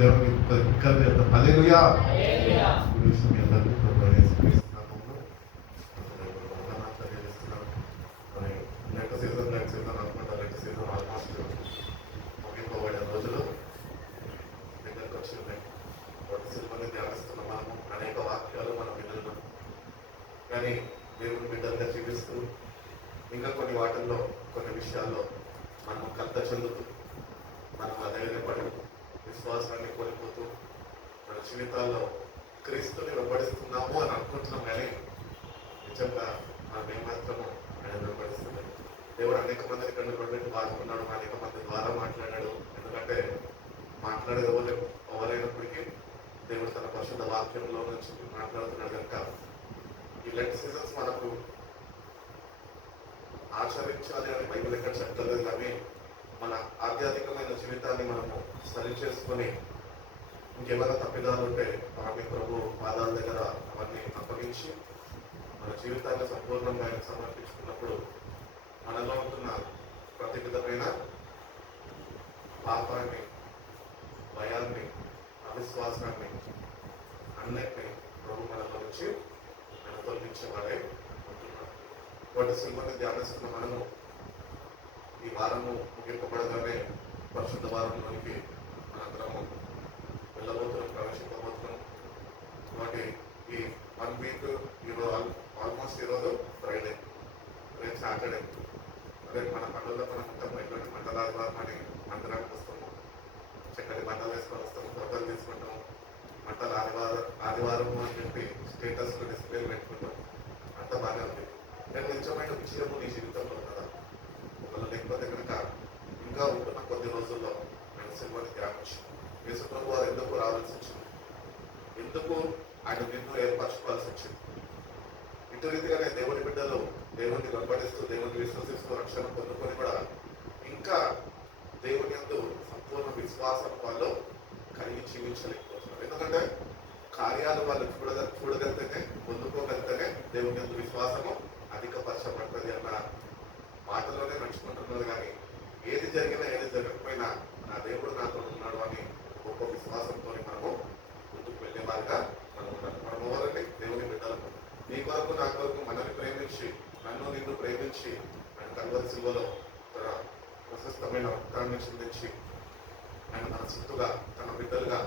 దేవునికి ఇంకా చేద్దాం. హల్లెలూయా. ఈ విషయం మీ అందరికీ ప్రభు యేసుక్రీస్తు నామములో వందనాలు తెలియజేస్తున్నాను. మరి నెక్స్ట్ సీజన్ అనుకుంటా. నెక్స్ట్ సీజన్ ఆల్మోస్ట్ ముగింపబడే రోజులు దగ్గరకు వచ్చి ఉన్నాయి. వాటి సినిమాని ధ్యానిస్తున్న మనము అనేక వాక్యాలు మనం విన్నాం. కానీ దేవుని బిడ్డలుగా జీవిస్తూ ఇంకా కొన్ని వాటిల్లో కొన్ని విషయాల్లో మనం కలత చెందుతూ మనం అధైర్యపడి విశ్వాసాన్ని కోల్పోతూ మన జీవితాల్లో క్రీస్తుని వెంబడిస్తున్నాము అని అనుకుంటున్నాం. కానీ నిజంగా మనం ఏమాత్రము ఆయన వెంబడిస్తున్నాం. దేవుడు అనేక మందిని ఇక్కడ నిలబెట్టి వాడుకున్నాడు, అనేక మంది ద్వారా మాట్లాడాడు. ఎందుకంటే మాట్లాడేది ఎవరైనప్పటికీ దేవుడు తన పరిశుద్ధ వాక్యంలో నుంచి మాట్లాడుతున్నాడు కనుక ఈ లెట్ సీజన్స్ మనకు ఆచరించాలి అని బైబిల్ ఎక్కడ చెప్తలేదు. కానీ మన ఆధ్యాత్మికమైన జీవితాన్ని మనము సరి చేసుకొని ఇంకేమైనా తప్పిదాలు ఉంటే ఆమె ప్రభు పాదాల దగ్గర అవన్నీ అప్పగించి మన జీవితాన్ని సంపూర్ణంగా ఆయన సమర్పించుకున్నప్పుడు మనలో ఉంటున్న ప్రతి విధమైన పాపాన్ని, భయాన్ని, అవిశ్వాసాన్ని అన్నిటినీ ప్రభు మనలో నుంచి ఆయన తొలగించేవాడే ఉంటున్నాడు. వాటి సినిమాని ధ్యానిస్తున్న మనము ఈ వారము ముగింపబడగానే పరిశుద్ధ వారంలోనికి మనందరము వెళ్ళబోతున్నాం, ప్రవేశించబోతున్నాం. కాబట్టి ఈ 1 వీక్ ఈరోజు ఆల్మోస్ట్ ఈరోజు ఫ్రైడే, రేపు సాటర్డే. రేపు మన పండుగలో మనం మొత్తం బయట మంటల ఆదివారం అని మందిరానికి వస్తాము. చక్కటి బట్టలు వేసుకొని వస్తాము, ఫోటోలు తీసుకుంటాము. మంటల ఆదివారం అని చెప్పి స్టేటస్లో డిస్ప్లేలు పెట్టుకుంటాం. అంతా బాగానే ఉంది. నేను నిజమైన విషయము నీ జీవితంలో ఉన్నదా? ఒకవేళ లేకపోతే కనుక ఇంకా ఉంటున్న కొద్ది రోజుల్లో నేను సినిమాని ధ్యానించి యేసు ప్రభు వారు ఎందుకు రావాల్సి వచ్చింది, ఎందుకు ఆయన నిన్ను ఏర్పరచుకోవాల్సి వచ్చింది. ఇటు రీతిగానే దేవుని బిడ్డలు దేవుని వెంబడిస్తూ దేవుని విశ్వసిస్తూ రక్షణ పొందుకొని కూడా ఇంకా దేవుని యందు సంపూర్ణ విశ్వాసం వాళ్ళు కలిగి జీవించలేకపోతున్నారు. ఎందుకంటే కార్యాలు వాళ్ళు చూడగలిగితేనే, పొందుకోగలిగితేనే దేవుని యందు విశ్వాసము అధికపరచబడుతుంది అన్న మాటలోనే నడుచుకుంటున్నారు. కానీ ఏది జరిగినా ఏది జరగకపోయినా నా దేవుడు నాతో ఉన్నాడు అని గొప్ప విశ్వాసంతో మనము ముందుకు వెళ్ళే వారిగా మనం ఉండాలి. మనం ఎవరండి? దేవుని బిడ్డలకు. నీ కొరకు నా కొరకు మనల్ని ప్రేమించి, నన్ను నిన్ను ప్రేమించి ఆయన కల్వరి శిలువలో తన ప్రశస్తమైన రక్తాన్ని చిందించి ఆయన మన సొత్తుగా, తన బిడ్డలుగా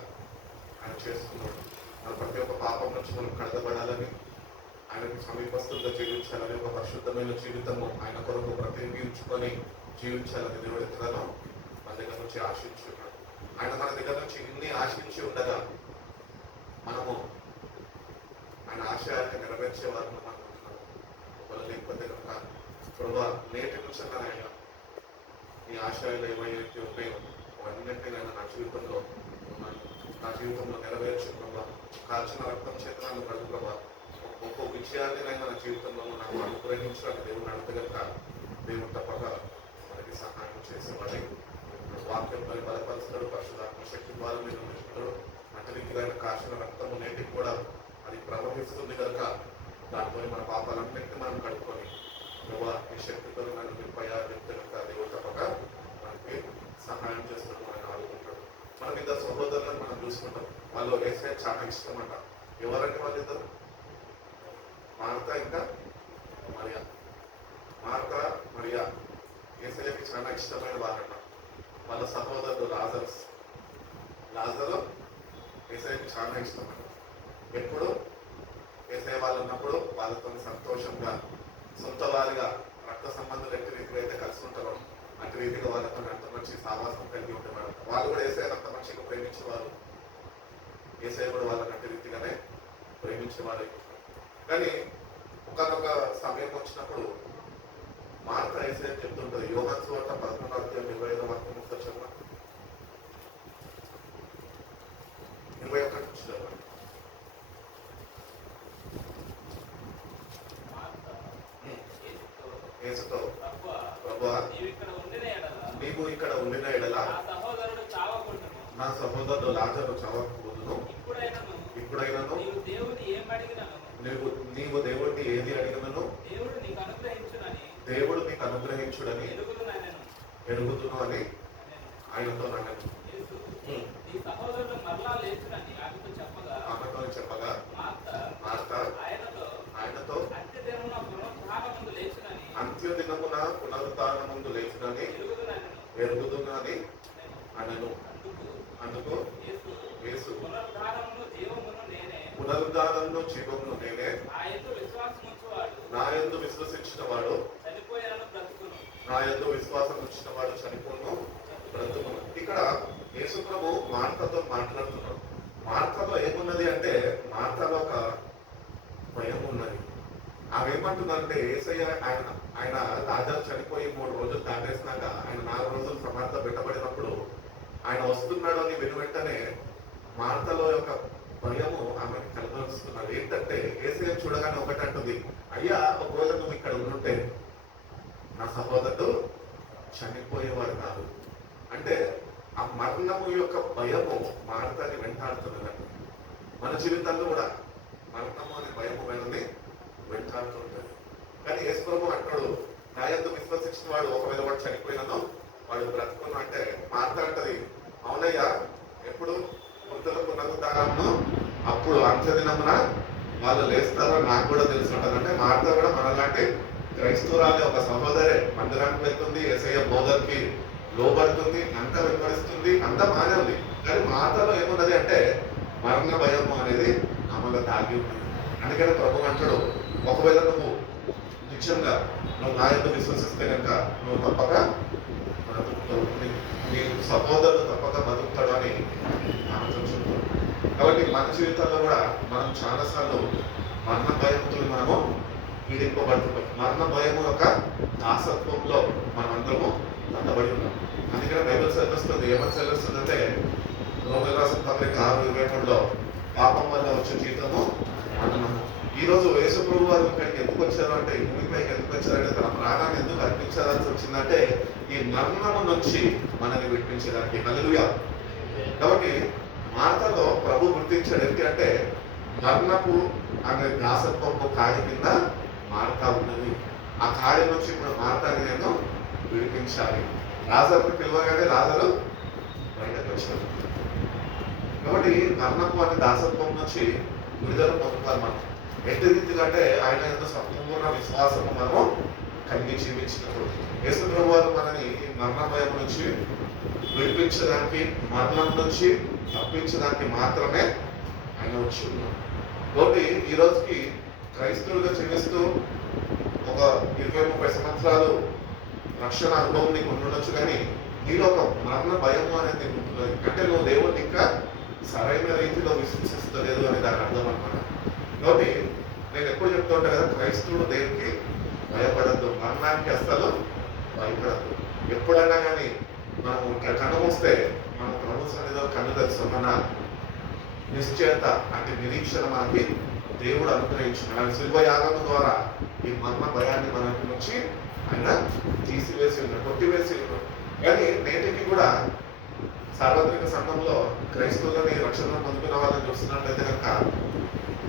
ఆయన చేసుకున్నాడు. మన ప్రతి ఒక్క పాపం నుంచి మనం కడగబడాలని, ఆయనకు సమీపస్తులుగా జీవించాలని, ఒక పరిశుద్ధమైన జీవితము ఆయన కొరకు ప్రతిబింబించుకొని జీవించాలని దేవుడు ఎంతగానో మన దగ్గర నుంచి ఆశించున్నాడు. ఆయన మన దగ్గర నుంచి ఇన్ని ఆశించి ఉండగా మనము ఆయన ఆశయాన్ని నెరవేర్చే వారిని మనం ఉంటున్నాము. ఒకవేళ లేకపోతే కనుక ప్రభు నేటి నుంచి ఆయన ఈ ఆశయాలు ఏవైతే ఉన్నాయో అవన్నింటినీ నేను నా జీవితంలో ఉన్నాను, నా జీవితంలో నెరవేర్చు ప్రభా. కాల్చిన రక్తం చేత నన్ను కడుగు ప్రభా. గొప్ప విజయాన్ని నా జీవితంలో నాకు అనుగ్రహించడానికి దేవుని అడగగలక దేవుడు తప్పక మనకి సహాయం చేసేవాడి. వాక్యంలో బలపరుస్తాడు, పరిశుధాత్మ శక్తి ద్వారా మీరు ఉంచుతాడు. అతనికి కాసిన రక్తము నేటికి కూడా అది ప్రవహిస్తుంది కనుక దాంతో మన పాపాలన్నింటినీ మనం కడుక్కొని ప్రభా ఈ శక్తితో నన్ను నింపయ్యా చెప్తే కనుక దేవుడు తప్పక మనకి సహాయం చేస్తాడు, ఆయన ఆడుకుంటాడు. మనం ఇద్దరు సహోదరులను మనం చూసుకుంటాం. వాళ్ళు వేసే చాలా ఇష్టం అంట. ఎవరంటే వాళ్ళు ఇద్దరు? మార్తా ఇంకా మరియా. మార్తా, మరియా యేసయ్యకి చాలా ఇష్టమైన వారట. వాళ్ళ సహోదరుడు లాజరు యేసయ్యకి చాలా ఇష్టం అంట. ఎప్పుడు యేసయ్య వాళ్ళు ఉన్నప్పుడు వాళ్ళతో సంతోషంగా, సొంత వారిగా, రక్త సంబంధులు ఎట్టి రీతిగా అయితే కలిసి ఉంటారో అటు రీతిగా వాళ్ళతో అంత మంచి సావాసం కలిగి ఉండేవారు. వాళ్ళు కూడా యేసయ్య అంత మంచిగా ప్రేమించేవారు. యేసయ్య కూడా వాళ్ళని అట్టి రీతిగానే ప్రేమించేవారు. కానీ ఒకనొక సమయం వచ్చినప్పుడు మార్తా యేసయ్య చెప్తుంటుంది. యోహాను సువార్త 11:25 వరకు చదవండి. 21 నుంచి చదవండి. యేసుతో ప్రభువా నీవు ఇక్కడ ఉండిన ఎడల నా సహోదరుడు లాజరు చావకపోదును. ఇప్పుడైనను నీవు దేవుడిని ఏది అడిగినను దేవుడు నీకు అనుగ్రహించుడని ఎరుగుదును అని ఆయనతో అన్నాడు. అందుకు యేసు పునరుద్ధానమును జీవమును నేనే, నా యందు విశ్వసించిన వాడు నా యందు విశ్వాసం ఉంచిన వాడు చనిపోను బ్రతుకును. ఇక్కడ యేసు ప్రభు మార్తతో మాట్లాడుతున్నాడు. మార్తలో ఏమున్నది అంటే, మార్తలో ఒక భయం ఉన్నది. ఆమె ఏమంటుందంటే, యేసయ్య ఆయన లాజరు చనిపోయి 3 రోజులు దాటేసినాక ఆయన 4 రోజులు సమాధిలో పెట్టబడినప్పుడు ఆయన వస్తున్నాడు అని వెంటనే మార్తలో యొక్క భయము ఆమెను కలగలుస్తున్నారు. ఏంటంటే యేసయ్య చూడగానే ఒకటి అంటుంది, అయ్యా ఒకవేళ నువ్వు ఇక్కడ ఉండుంటే నా సహోదరుడు చనిపోయేవాడు కాదు. అంటే ఆ మరణము యొక్క భయము మార్తని వెంటాడుతున్నదండి. మన జీవితాల్లో కూడా మరణము అనే భయము మనల్ని వెంటాడుతుంటుంది. కానీ యేసు ప్రభు అంటాడు, నా యందు విశ్వసించిన వాడు ఒకవేళ వాడు చనిపోయినను వాడు బ్రతుకును. అంటే మార్త అంటది, అవునయ్యా, ఎప్పుడు మృతులకు పునరుద్ధానమును అప్పుడు అంత్యదినమున వాళ్ళు లేస్తారో నాకు కూడా తెలిసి ఉంటుంది. అంటే మార్త కూడా మనలాంటి క్రైస్తవురాలి, ఒక సహోదరే. మందిరానికి వెళ్తుంది, యేసయ్య బోధనకి లోబడుతుంది, అంతా వెంబడిస్తుంది, అంతా బాగానే ఉంది. కానీ మార్తలో ఏమున్నది అంటే మరణ భయం అనేది ఆమెలో దాగి ఉంది. అందుకని ప్రభు అంటాడు, ఒకవేళ నువ్వు నిజంగా నువ్వు నా యందు విశ్వసిస్తే కనుక నువ్వు తప్పక బ్రతుకుతావు, నీ సహోదరుడు తప్పక బతుకుతాడు అని ఆమెతో చెప్తాడు. కాబట్టి మన జీవితాల్లో కూడా మనం చాలాసార్లు మరణ భయంతో మనము పీడింపబడుతున్నాం. మరణ భయం యొక్క దాసత్వంలో మనమందరము దండబడి ఉన్నాం. అందుకనే బైబిల్ సెలవిస్తుంది, ఏమని సెలవిస్తుందంటే రోమీయులకు రాసిన పత్రిక 6:23లో పాపం వల్ల వచ్చే జీవితము మరణము. ఈ రోజు యేసు ప్రభు వారు ఇక్కడికి ఎందుకు వచ్చారు అంటే, ఈ భూమిపైకి ఎందుకు వచ్చారంటే తన ప్రాణాన్ని ఎందుకు అర్పించాల్సి వచ్చిందంటే ఈ మరణము నుంచి మనల్ని విడిపించడానికి. హల్లెలూయా. కాబట్టి మార్తలో ప్రభు గుర్తించాడు ఏంటి అంటే, మరణపు అనే దాసత్వపు కాడి కింద మార్త ఉన్నది. ఆ కాడి నుంచి ఇప్పుడు మార్తని నేను విడిపించాలి. లాజరుని పిలవగానే లాజరు బయటకు వచ్చాడు. కాబట్టి మరణపు అనే దాసత్వం నుంచి విడుదల పొందుతారు మనం. ఎట్టి రీతిగా అంటే ఆయన యొక్క సంపూర్ణ విశ్వాసము మనము కలిగి జీవించినప్పుడు యేసు ప్రభు వారు మనని మరణ భయం నుంచి విడిపించడానికి, మరణం నుంచి తప్పించడానికి మాత్రమే ఆయన వచ్చి ఉన్నాడు. కాబట్టి ఈ రోజుకి క్రైస్తవులుగా జీవిస్తూ ఒక 20-30 సంవత్సరాలు రక్షణ అనుభవం నీకు ఉండొచ్చు, కానీ నీలో ఒక మరణ భయము అనేది నీకు ఉంటుంది. అంటే నువ్వు దేవుడిని ఇంకా సరైన రీతిలో విశ్వసిస్తలేదు అని దాని అర్థం అన్నమాట. కాబట్టి నేను ఎప్పుడు చెప్తూ ఉంటాను కదా, క్రైస్తవుడు దేవునికి భయపడద్దు, మరణానికి అస్సలు భయపడద్దు. ఎప్పుడైనా కానీ మనం కన్ను మూస్తే మన ప్రభు సన్నిధిలో కన్ను తెలుసు, మన నిశ్చయత అంటే నిరీక్షణ మనకి దేవుడు అనుగ్రహించిన శిల్వ యాగం ద్వారా ఈ మరణ భయాన్ని మన నుంచి ఆయన తీసివేసి ఉన్నాడు, కొట్టివేసి ఉన్నాడు. కానీ నేటికి కూడా సార్వత్రిక సంఘంలో క్రైస్తవులని రక్షణ పొందుకున్న వాళ్ళని చూస్తున్నట్లయితే కనుక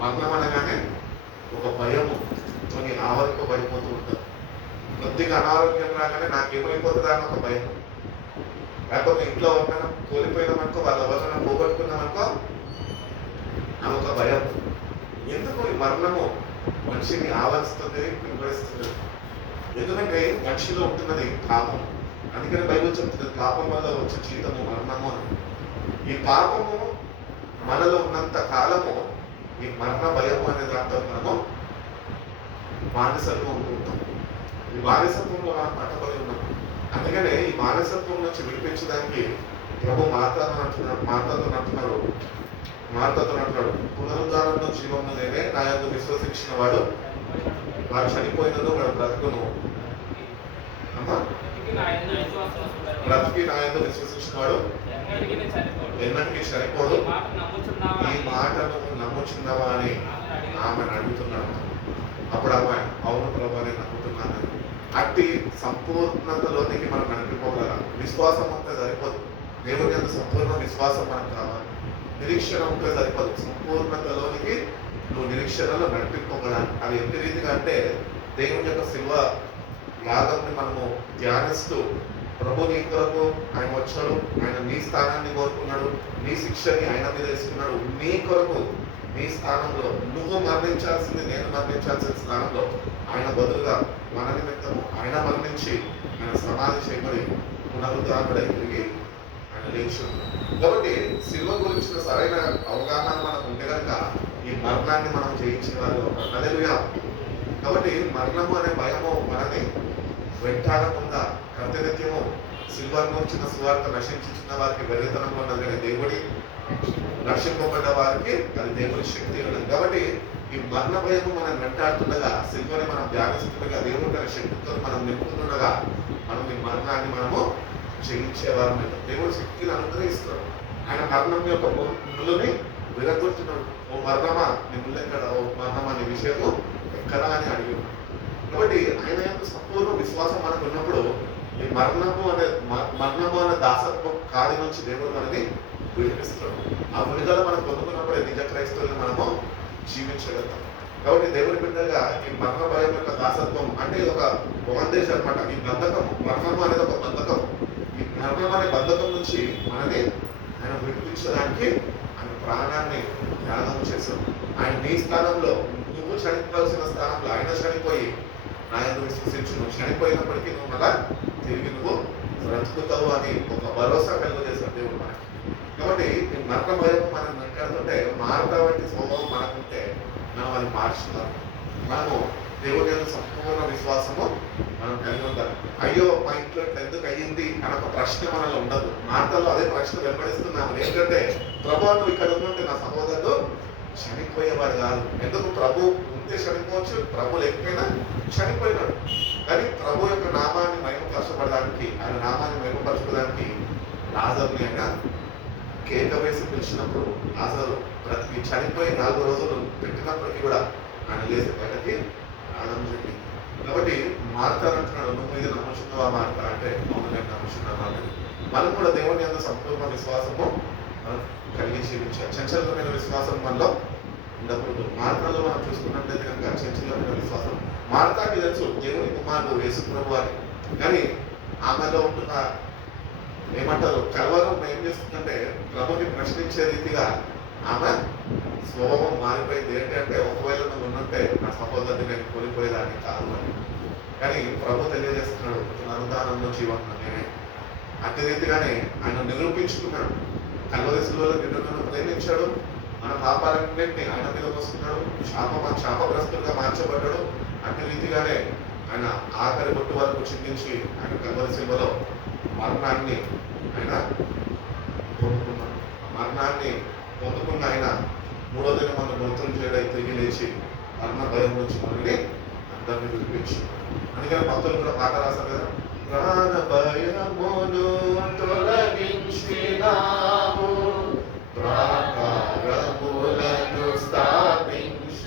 మరణం అనగానే ఒక భయము కొన్ని ఆవరింపబడిపోతూ ఉంటారు. కొద్దిగా అనారోగ్యం రాగానే నాకేమైపోతుందా అని ఒక భయం, లేకపోతే ఇంట్లో ఎవరైనా కోల్పోయినామనుకో, వాళ్ళ ఎవరైనా పోగొట్టుకున్నామనుకో అని ఒక భయం. ఎందుకు ఈ మరణము మనిషిని ఆవరిస్తుంది, వెంబడిస్తుంది? ఎందుకంటే మనిషిలో ఉంటున్నది పాపం. అందుకని బైబిల్ చెప్తుంది, పాపం వల్ల వచ్చే జీవితము మరణము అని. ఈ పాపము మనలో ఉన్నంత కాలము ఈ మరణ భయము అనే దాంతో మనము బానిసత్వం ఉంటుంటాం. ఈ బానిసత్వంలో మనం పట్టబడి ఉన్నాం. అందుకనే ఈ బానిసత్వం నుంచి విడిపించడానికి ప్రభు మార్తతో అంటున్నాడు, పునరుద్ధానంలో జీవము నేనే, నా యందు విశ్వసించిన వాడు చనిపోయినను వాడు బ్రతుకును. బ్రతికి నా యందు విశ్వసించిన వాడు ఎన్నటికీ చనిపోడు. ఈ మాటను నమ్ముచున్నావా అని ఆమెను అడుగుతున్నాడు. అప్పుడు ఆమె అవును ప్రభు అని నమ్ముతున్నాను. అట్టి సంపూర్ణతలోనికి మనం నడిపిపోగలం. విశ్వాసం ఉంటే సరిపోదు, దేవుని యొక్క సంపూర్ణ విశ్వాసం మనకు కావాలి. నిరీక్షణ ఉంటే సరిపోదు, సంపూర్ణతలోనికి నువ్వు నిరీక్షణలో నడిపింపగలాలి. అది ఎంత రీతిగా అంటే దేవుని యొక్క శిల్వ యాగంని మనము ధ్యానిస్తూ ప్రభు నీ కొరకు ఆయన వచ్చాడు, ఆయన నీ స్థానాన్ని కోరుకున్నాడు, నీ శిక్షని ఆయన మీద వేసుకున్నాడు, నీ కొరకు నీ స్థానంలో నువ్వు మరణించాల్సింది నేను మరణించాల్సిన స్థానంలో ఆయన బదులుగా మన నిమిత్తము ఆయన మరణించి ఆయన సమాధి చేయబడి పునరుద్ధారుడై తిరిగి ఆయన ఆయన లేచి ఉన్నాడు. కాబట్టి సిలువ గురించిన సరైన అవగాహన మనకు ఉంటే కనుక ఈ మరణాన్ని మనం జయించేవారు హల్లెలూయా. కాబట్టి మరణము అనే భయము మనని వెంటాడకుండా ప్రతినిత్యము సిల్వర్ గురించిన సువార్త నశించిన వారికి వెర్రితనంగా ఉన్నది, కానీ దేవుడి రక్షింపబడ్డ వారికి అది దేవుడి శక్తి ఉన్నది. కాబట్టి ఈ మరణ భయము మనం వెంటాడుతుండగా, సిల్వని మనం ధ్యానిస్తుండగా, దేవుడి తన శక్తితో మనం నింపుతుండగా మనం ఈ మరణాన్ని మనము జయించేవారు. దేవుడి శక్తిని అనుగ్రహిస్తున్నాడు. ఆయన మరణం యొక్క ముళ్ళుని విరగొట్టున్నాడు. ఓ మరణమా నీ ముళ్ళు ఎక్కడ, ఓ మరణమా నీ విషయము ఎక్కడా అని అడిగాడు. కాబట్టి ఆయన యొక్క సంపూర్ణ విశ్వాసం మనకు ఉన్నప్పుడు ఈ మరణము అనే దాసత్వం కాడి నుంచి దేవుడు మనని విడిపిస్తాడు. ఆ విడుదల మనం పొందుకున్నప్పుడే నిజ క్రైస్తవులను మనము జీవించగలుగుతాం. కాబట్టి దేవుడి బిడ్డగా ఈ మరణ భయం యొక్క దాసత్వం అంటే ఒక బాండేజ్ అనమాట. ఈ బంధకం, మరణం అనేది ఒక బంధకం. ఈ మరణం అనే బంధకం నుంచి మనని ఆయన విడిపించడానికి ఆయన ప్రాణాన్ని త్యాగం చేశాడు. ఆయన నీ స్థానంలో, నువ్వు చనిపోవాల్సిన స్థానంలో ఆయన చనిపోయి ఆయన విశ్వసించు, నువ్వు చనిపోయినప్పటికీ నువ్వు మళ్ళా తిరిగి నువ్వు బ్రతుకుతావు అని ఒక భరోసా కలుగజేశాడు దేవుడు మనకి. కాబట్టి ఈ మరణ భయం మనం వెంటాడుతుంటే మారతా వంటి స్వభావం మనకుంటే మనం అది మార్చుతాం. మనము దేవుడి యొక్క సంపూర్ణ విశ్వాసము మనం కలిగి ఉండాలి. అయ్యో మా ఇంట్లో ఇట్లా ఎందుకు అయ్యింది అని ఒక ప్రశ్న మనలో ఉండదు. మార్తలో అదే ప్రశ్న వెంబడిస్తున్నాము. ఏంటంటే ప్రభు నువ్వు ఇక్కడ ఉంటే నా సహోదరుడు చనిపోయేవాడు కాదు. ఎందుకు ప్రభు ఉంటే చనిపోవచ్చు, ప్రభు లేకపోయినా చనిపోయినాడు. కానీ ప్రభు యొక్క నామాన్ని మహిమపరచబడడానికి, ఆయన నామాన్ని మహిమపరచుకోవడానికి లాజరుని ఆయన కేక వేసి పిలిచినప్పుడు లాజరు బ్రతికి చనిపోయి 4 రోజులు పెట్టినప్పటికీ కూడా ఆయన లేచి బయటకి రావడం చెప్పింది. కాబట్టి మారుతానంటున్నాడు, నువ్వు ఇది నమ్ముచున్నావా మాట అంటే అవును నేను నమ్ముచున్నావా అనేది. మనం కూడా దేవుని యొక్క సంపూర్ణ విశ్వాసము కలిగి జీవించాలి. చంచలమైన విశ్వాసం మనలో ఉండకూడదు. మార్తలో మనం చూసుకున్నట్లయితే కనుక చంచలమైన విశ్వాసం, మార్తాకి తెలుసు దేవుని కుమారుడు యేసు ప్రభు అని, కానీ ఆమెలో ఉంటున్న ఏమంటారు కలవరం ఏం చేస్తుందంటే ప్రభుని ప్రశ్నించే రీతిగా ఆమె స్వభావం మారిపోయింది. ఏంటంటే ఒకవేళ నువ్వు ఉన్నట్టే నా సహోదరుని నేను కోల్పోయేదాన్ని కాదు అని. కానీ ప్రభు తెలియజేస్తున్నాడు పునరుద్ధానంలో జీవనం నేనే. అదే రీతిగానే ఆయన నిరూపించుకున్నాడు. కల్వరి శిలువలో నిన్ను ప్రేమించాడు, మన పాపాలన్నింటినీ ఆయన మీద వస్తున్నాడు, శాపగ్రస్తులుగా మార్చబడ్డాడు. అదే రీతిగానే ఆయన ఆఖరి బొట్టు వరకు చిందించి ఆయన కల్వరి శిలువలో మరణాన్ని ఆయన పొందుకున్నాడు. మరణాన్ని పొందుకున్న ఆయన 3వ దినం మన మృతులు చేయడం తిరిగి లేచి మరణ భయం నుంచి మనల్ని అందరినీ విడిపించాడు. అందుకని భక్తులు కూడా పాట రాశారు కదా, ప్రాణ భయమును తొలగించినావు, ప్రాకారములను స్థాపించినావు,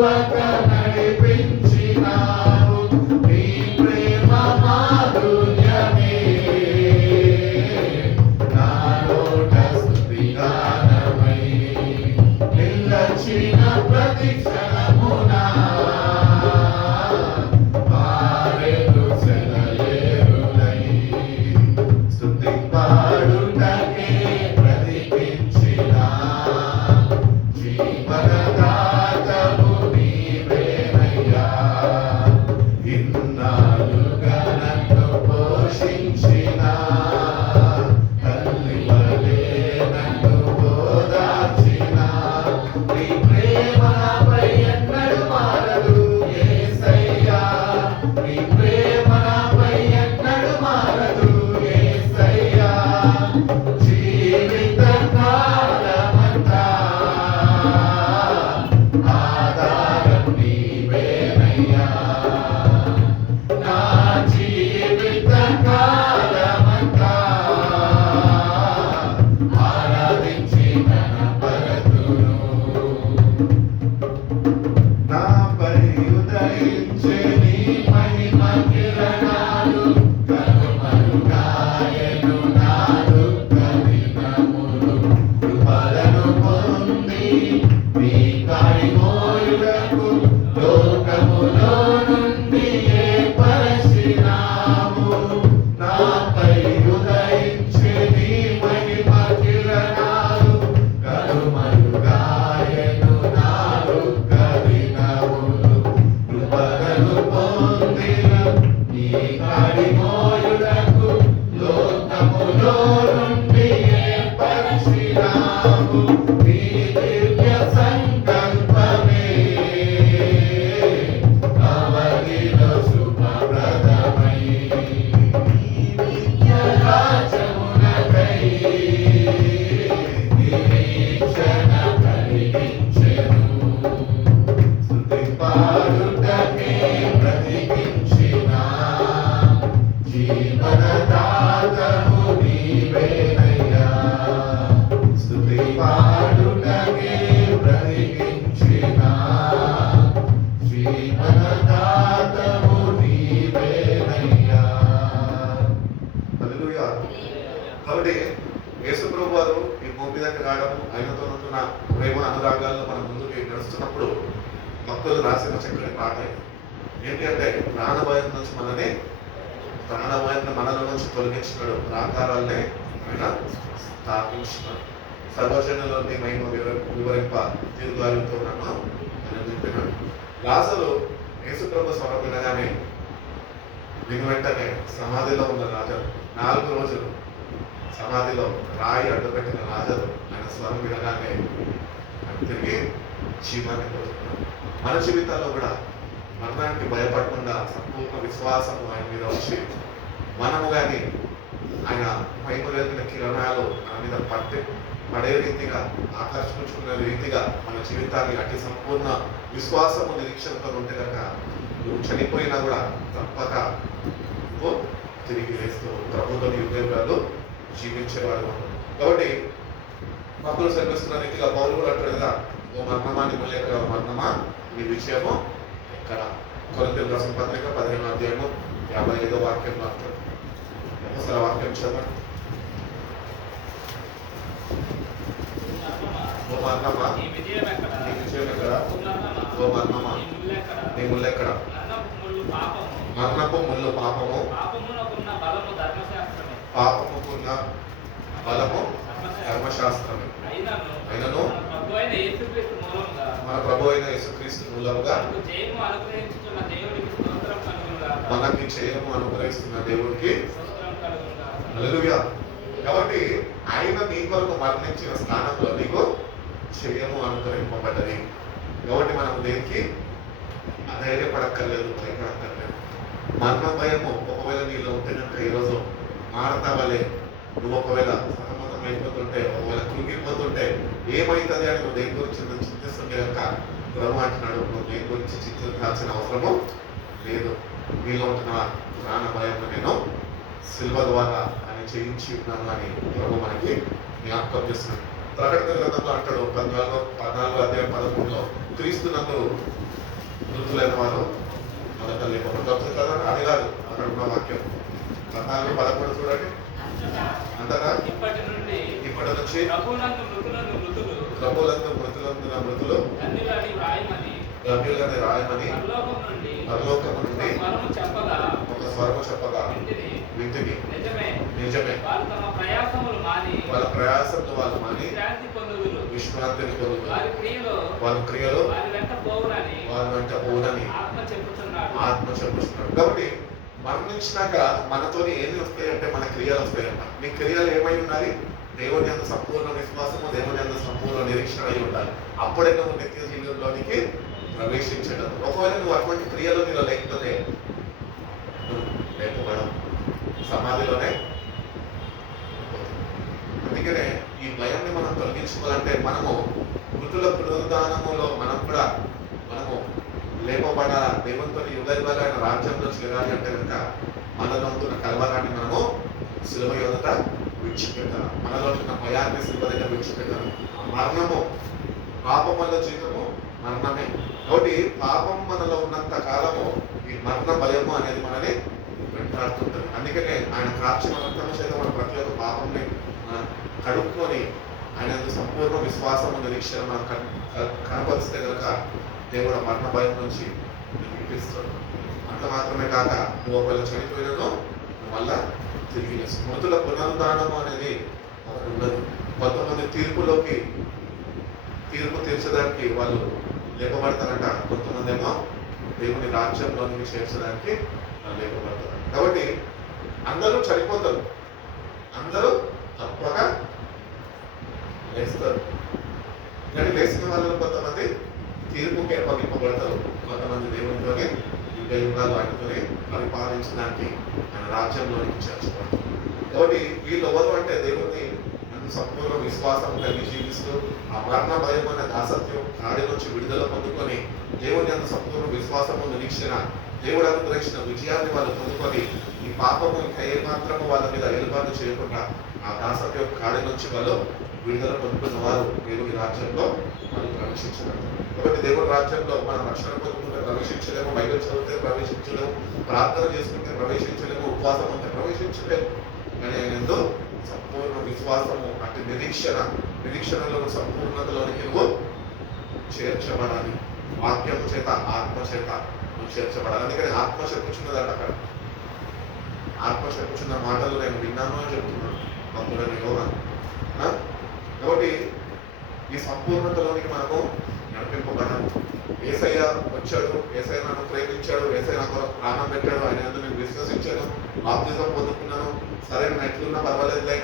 విడువక నడిపించినావు. నీ ప్రేమ మాధుర్యమే నా నోట స్తుతిగానమై నిలచిన ప్రతి క్షణమున పారెను సెలయేరులై. స్తుతి పాడుటకే బ్రతికించిన జీవనదాతవు నీవేనయ్యా. ఇన్నాళ్ళుగా నన్ను పోషించిన తల్లి వలె నన్ను ఓదార్చిన నీ ప్రేమ నాపై ఎన్నడూ మారదు యేసయ్యా. నీ ప్రేమ నాపై ఎన్నడూ మారదు యేసయ్యా. జీవిత కాలమంతా ఆధారం నీవేనయ్యా. నా జీవిత కాలమంతా ఆరాధించి కనపరతును. నాపై ఉదయించే నీ మహిమ కిరణాలు కనుమరుగాయెను నా దుఃఖ దినములు. కృపలను పొంది నీ కాడి మోయులకు లోకములో నుండి ఏర్పరచినావు. నాపై ఉదయించే నీ మహిమ కిరణాలు కనుమరుగాయెను నా దుఃఖ దినములు. కృపలను పొందిన నీ కాడి మోయులకు లోకములో నుండి ఏర్పరచినావు. నీ దివ్య సంకల్పమే అవనిలో శుభప్రదమై రాజమునకై నిరీక్షణ కలిగించెను. స్తుతి పాడుటకే బ్రతికించిన జీవనదాతవు నీవేనయ్యా. స్తుతి పాడుటకే బ్రతికించిన జీవనదాతవు నీవేనయ్యా. హల్లెలూయా. కాబట్టి యేసు ప్రభు వారు ఈ భూమి మీద రావడం, ఆయనతో ఉంటున్న ప్రేమ అనురాగాల్లో మనం ముందుకు నడుస్తున్నప్పుడు భక్తులు రాసిన చక్కని పాట ఏంటి అంటే, ప్రాణభయం నుంచి మనలో నుంచి తొలగించినాడు, ప్రాకారాలనే ఆయన స్థాపించినాడు. సర్వజనులని మహిమ వివరింప తిరుగుగాలితో నన్ను ఆయన నింపినాడు. లాజరు యేసు ప్రభు స్వరం వినగానే విని వెంటనే సమాధిలో ఉన్న లాజరు 4 రోజులు సమాధిలో రాయి అడ్డుపెట్టిన లాజరు ఆయన స్వరం వినగానే ఆయన తిరిగి జీవాన్ని పొందుతున్నాడు. మన జీవితాల్లో కూడా మరణానికి భయపడకుండా సంపూర్ణ విశ్వాసము ఆయన మీద వచ్చి మనము కానీ ఆయన మహిమ కలిగిన కిరణాలు మన మీద పడే రీతిగా, ఆకర్షించుకునే రీతిగా మన జీవితాన్ని అట్టి సంపూర్ణ విశ్వాసము నిరీక్షణతో ఉంటే కనుక నువ్వు చనిపోయినా కూడా తప్పక నువ్వు తిరిగి వేస్తూ ప్రభుత్వ యుగాలు జీవించేవాడు. కాబట్టి భక్తులు శ్రమిస్తున్న రీతిగా పౌలు కూడా అంటాడు కదా, ఓ మరణమా నీ ముళ్ళు ఎక్కడ, మరణమా నీ విషయము ఎక్కడ. కొరింథీయులకు రాసిన పత్రిక 15వ అధ్యాయము 55వ వాక్యంలో అంటాడు. ఒకసారి వాక్యం చదవండి. ఓ మరణమా నీ విజయం ఎక్కడ, ఓ మరణమా నీ ముళ్ళు ఎక్కడ. మరణపు ముళ్ళు పాపము, పాపముకున్న బలము ధర్మశాస్త్రమే. అయినను మన ప్రభు అయిన యేసుక్రీస్తు మూలముగా మనకి జయము అనుగ్రహిస్తున్న దేవుడికి హల్లెలూయా. కాబట్టి ఆయన నీ కొరకు మరణించిన స్థానంలో నీకు జయము అనుగ్రహింపబడ్డది. కాబట్టి మనం దేనికి అధైర్యపడక్కర్లేదు, భయపడక్కర్లేదు. మరణ భయము ఒకవేళ నీలో ఉంటే కనుక ఈరోజు మారతా వలే నువ్వు ఒకవేళ సతమతం అయిపోతుంటే, ఒకవేళ కృంగిపోతుంటే ఏమైతుంది అని నువ్వు దేని గురించి చింతిస్తుంటే కనుక ప్రభు అంటున్నాడు, నువ్వు దేని గురించి చింతించాల్సిన అవసరము లేదు. నీలో ఉంటున్న ప్రాణ భయం నేను సిల్వ ద్వారా అని చేయించి ఉన్నాను అని ప్రభు మనకి జ్ఞాపకం చేస్తున్నాడు. ప్రకటన గ్రంథంలో అంటాడు 14వ అధ్యాయం 13లో, క్రీస్తునందు మృతులైన వారు మొదట లేకపోతే కదా, అది కాదు అక్కడ ఉన్న వాక్యం 14:11 చూడండి. అంతటా ఇప్పటి నుంచి ప్రభువులందు మృతులు గంభీరులని రాయమని పరలోకము నుండి ఒక స్వరము చెప్పగా వింటిని. నిజమే వాళ్ళ ప్రయాసములు వాళ్ళు మాని విశ్రాంతిని పొందుదురు. వాళ్ళ క్రియలు వాళ్ళ వెంట పోవునని ఆత్మ చెప్పుచున్నాడు. కాబట్టి మరణించినాక మనతోని ఏమి వస్తాయి అంటే మన క్రియలు వస్తాయన్న. నీ క్రియలు ఏమై ఉండాలి? దేవుని అంత సంపూర్ణ విశ్వాసము, దేవుని అంత సంపూర్ణ నిరీక్షణ అయి ఉండాలి. అప్పుడే నువ్వు నిత్య జీవితంలోనికి ప్రవేశించగలవు. ఒకవేళ నువ్వు అటువంటి క్రియలు నీలో లేకపోతే లేకపోవడం సమాధిలోనే. అందుకనే ఈ భయాన్ని మనం తొలగించుకోవాలంటే మనము మృతుల పునరుద్ధానములో మనము లేపబడాల. దేవునితో యుగయుగాలు ఆయన రాజ్యంలో చేరాలి అంటే కనుక మనలో ఉంటున్న కలవరాన్ని మనము శిలువ ఎదుట విడిచిపెట్టాలి. మనలో ఉన్న భయాన్ని శిలువ దగ్గర విడిచిపెట్టాలి. మరణము, పాపం వల్ల జీవితము మరణమే. కాబట్టి పాపం మనలో ఉన్నంత కాలము ఈ మరణ భయము అనేది మనని వెంటాడుతుంటుంది. అందుకనే ఆయన కార్చిన రక్తము చేత మన ప్రతి ఒక్క పాపంని కడుక్కొని ఆయన సంపూర్ణ విశ్వాసము నిరీక్షణ మనం కనపరిస్తే కనుక దేవుడు మరణ భయం నుంచి విడిపిస్తాడు. అంత మాత్రమే కాక నువ్వు ఒకవేళ చనిపోయినను మళ్ళా తిరిగి మృతుల పునరుద్ధానము అనేది ఒకటి ఉండదు. కొంతమంది తీర్పు తీర్చడానికి వాళ్ళు లేపబడతారంట, కొంతమంది ఏమో దేవుని రాజ్యంలోనికి చేర్చడానికి లేపబడతారు. కాబట్టి అందరూ చనిపోతారు, అందరూ తప్పక లేస్తారు. కానీ లేచిన వాళ్ళు కొంతమంది తీర్పుకి అప్పగింపబడతారు, కొంతమంది దేవునితోనే యుగాలు వాటితోనే పరిపాలించడానికి ఆయన రాజ్యంలోనికి చేర్చబడతారు. కాబట్టి వీళ్ళు ఎవరు అంటే దేవుని సంపూర్ణ విశ్వాసం కలిగి జీవిస్తూ ఆ మరణ భయం అనే దాసత్యం కాడి నుంచి విడుదల పొందుకొని దేవుని అంత సంపూర్ణ విశ్వాసము నిరీక్షణ దేవుడు అనుగ్రహించిన విజయాన్ని వాళ్ళు పొందుకొని ఈ పాపము ఇంకా ఏ మాత్రము వాళ్ళ మీద ఏర్పాటు చేయకుండా ఆ దాసత్యం కాడి నుంచి వాళ్ళు విడుదల పొందుకున్న వారు దేవుని రాజ్యంలో వాళ్ళు ప్రవేశించగలరు. కాబట్టి దేవుని రాజ్యంలో మనం రక్షణ పొందుకుంటే ప్రవేశించలేము, బైబిల్ చదివితే ప్రవేశించలేము, ప్రార్థన చేసుకుంటే ప్రవేశించలేము, ఉపవాసం ఉంటే ప్రవేశించలేము. కానీ ఆయనందు సంపూర్ణ విశ్వాసము అంటే నిరీక్షణలో సంపూర్ణతలోనికి నువ్వు చేర్చబడాలి. వాక్యము చేత, ఆత్మ చేత నువ్వు చేర్చబడాలి. అందుకని ఆత్మ చెప్పుచున్నదట. అక్కడ ఆత్మ చెప్పుచున్న మాటలు నేను విన్నాను అని చెప్తున్నాను భక్తులని యోగా. కాబట్టి ఈ సంపూర్ణతలోనికి మనము నడిపింపబడాలి. యేసయ్య వచ్చాడు, యేసయ్య నన్ను ప్రేమించాడు, యేసయ్య నాకు ప్రాణం పెట్టాడు, ఆయన ఎందుకు నేను విశ్వసించాను, బాప్తిజం పొందుకున్నాను, సరే నేను ఎట్లున్నా పర్వాలేదులే,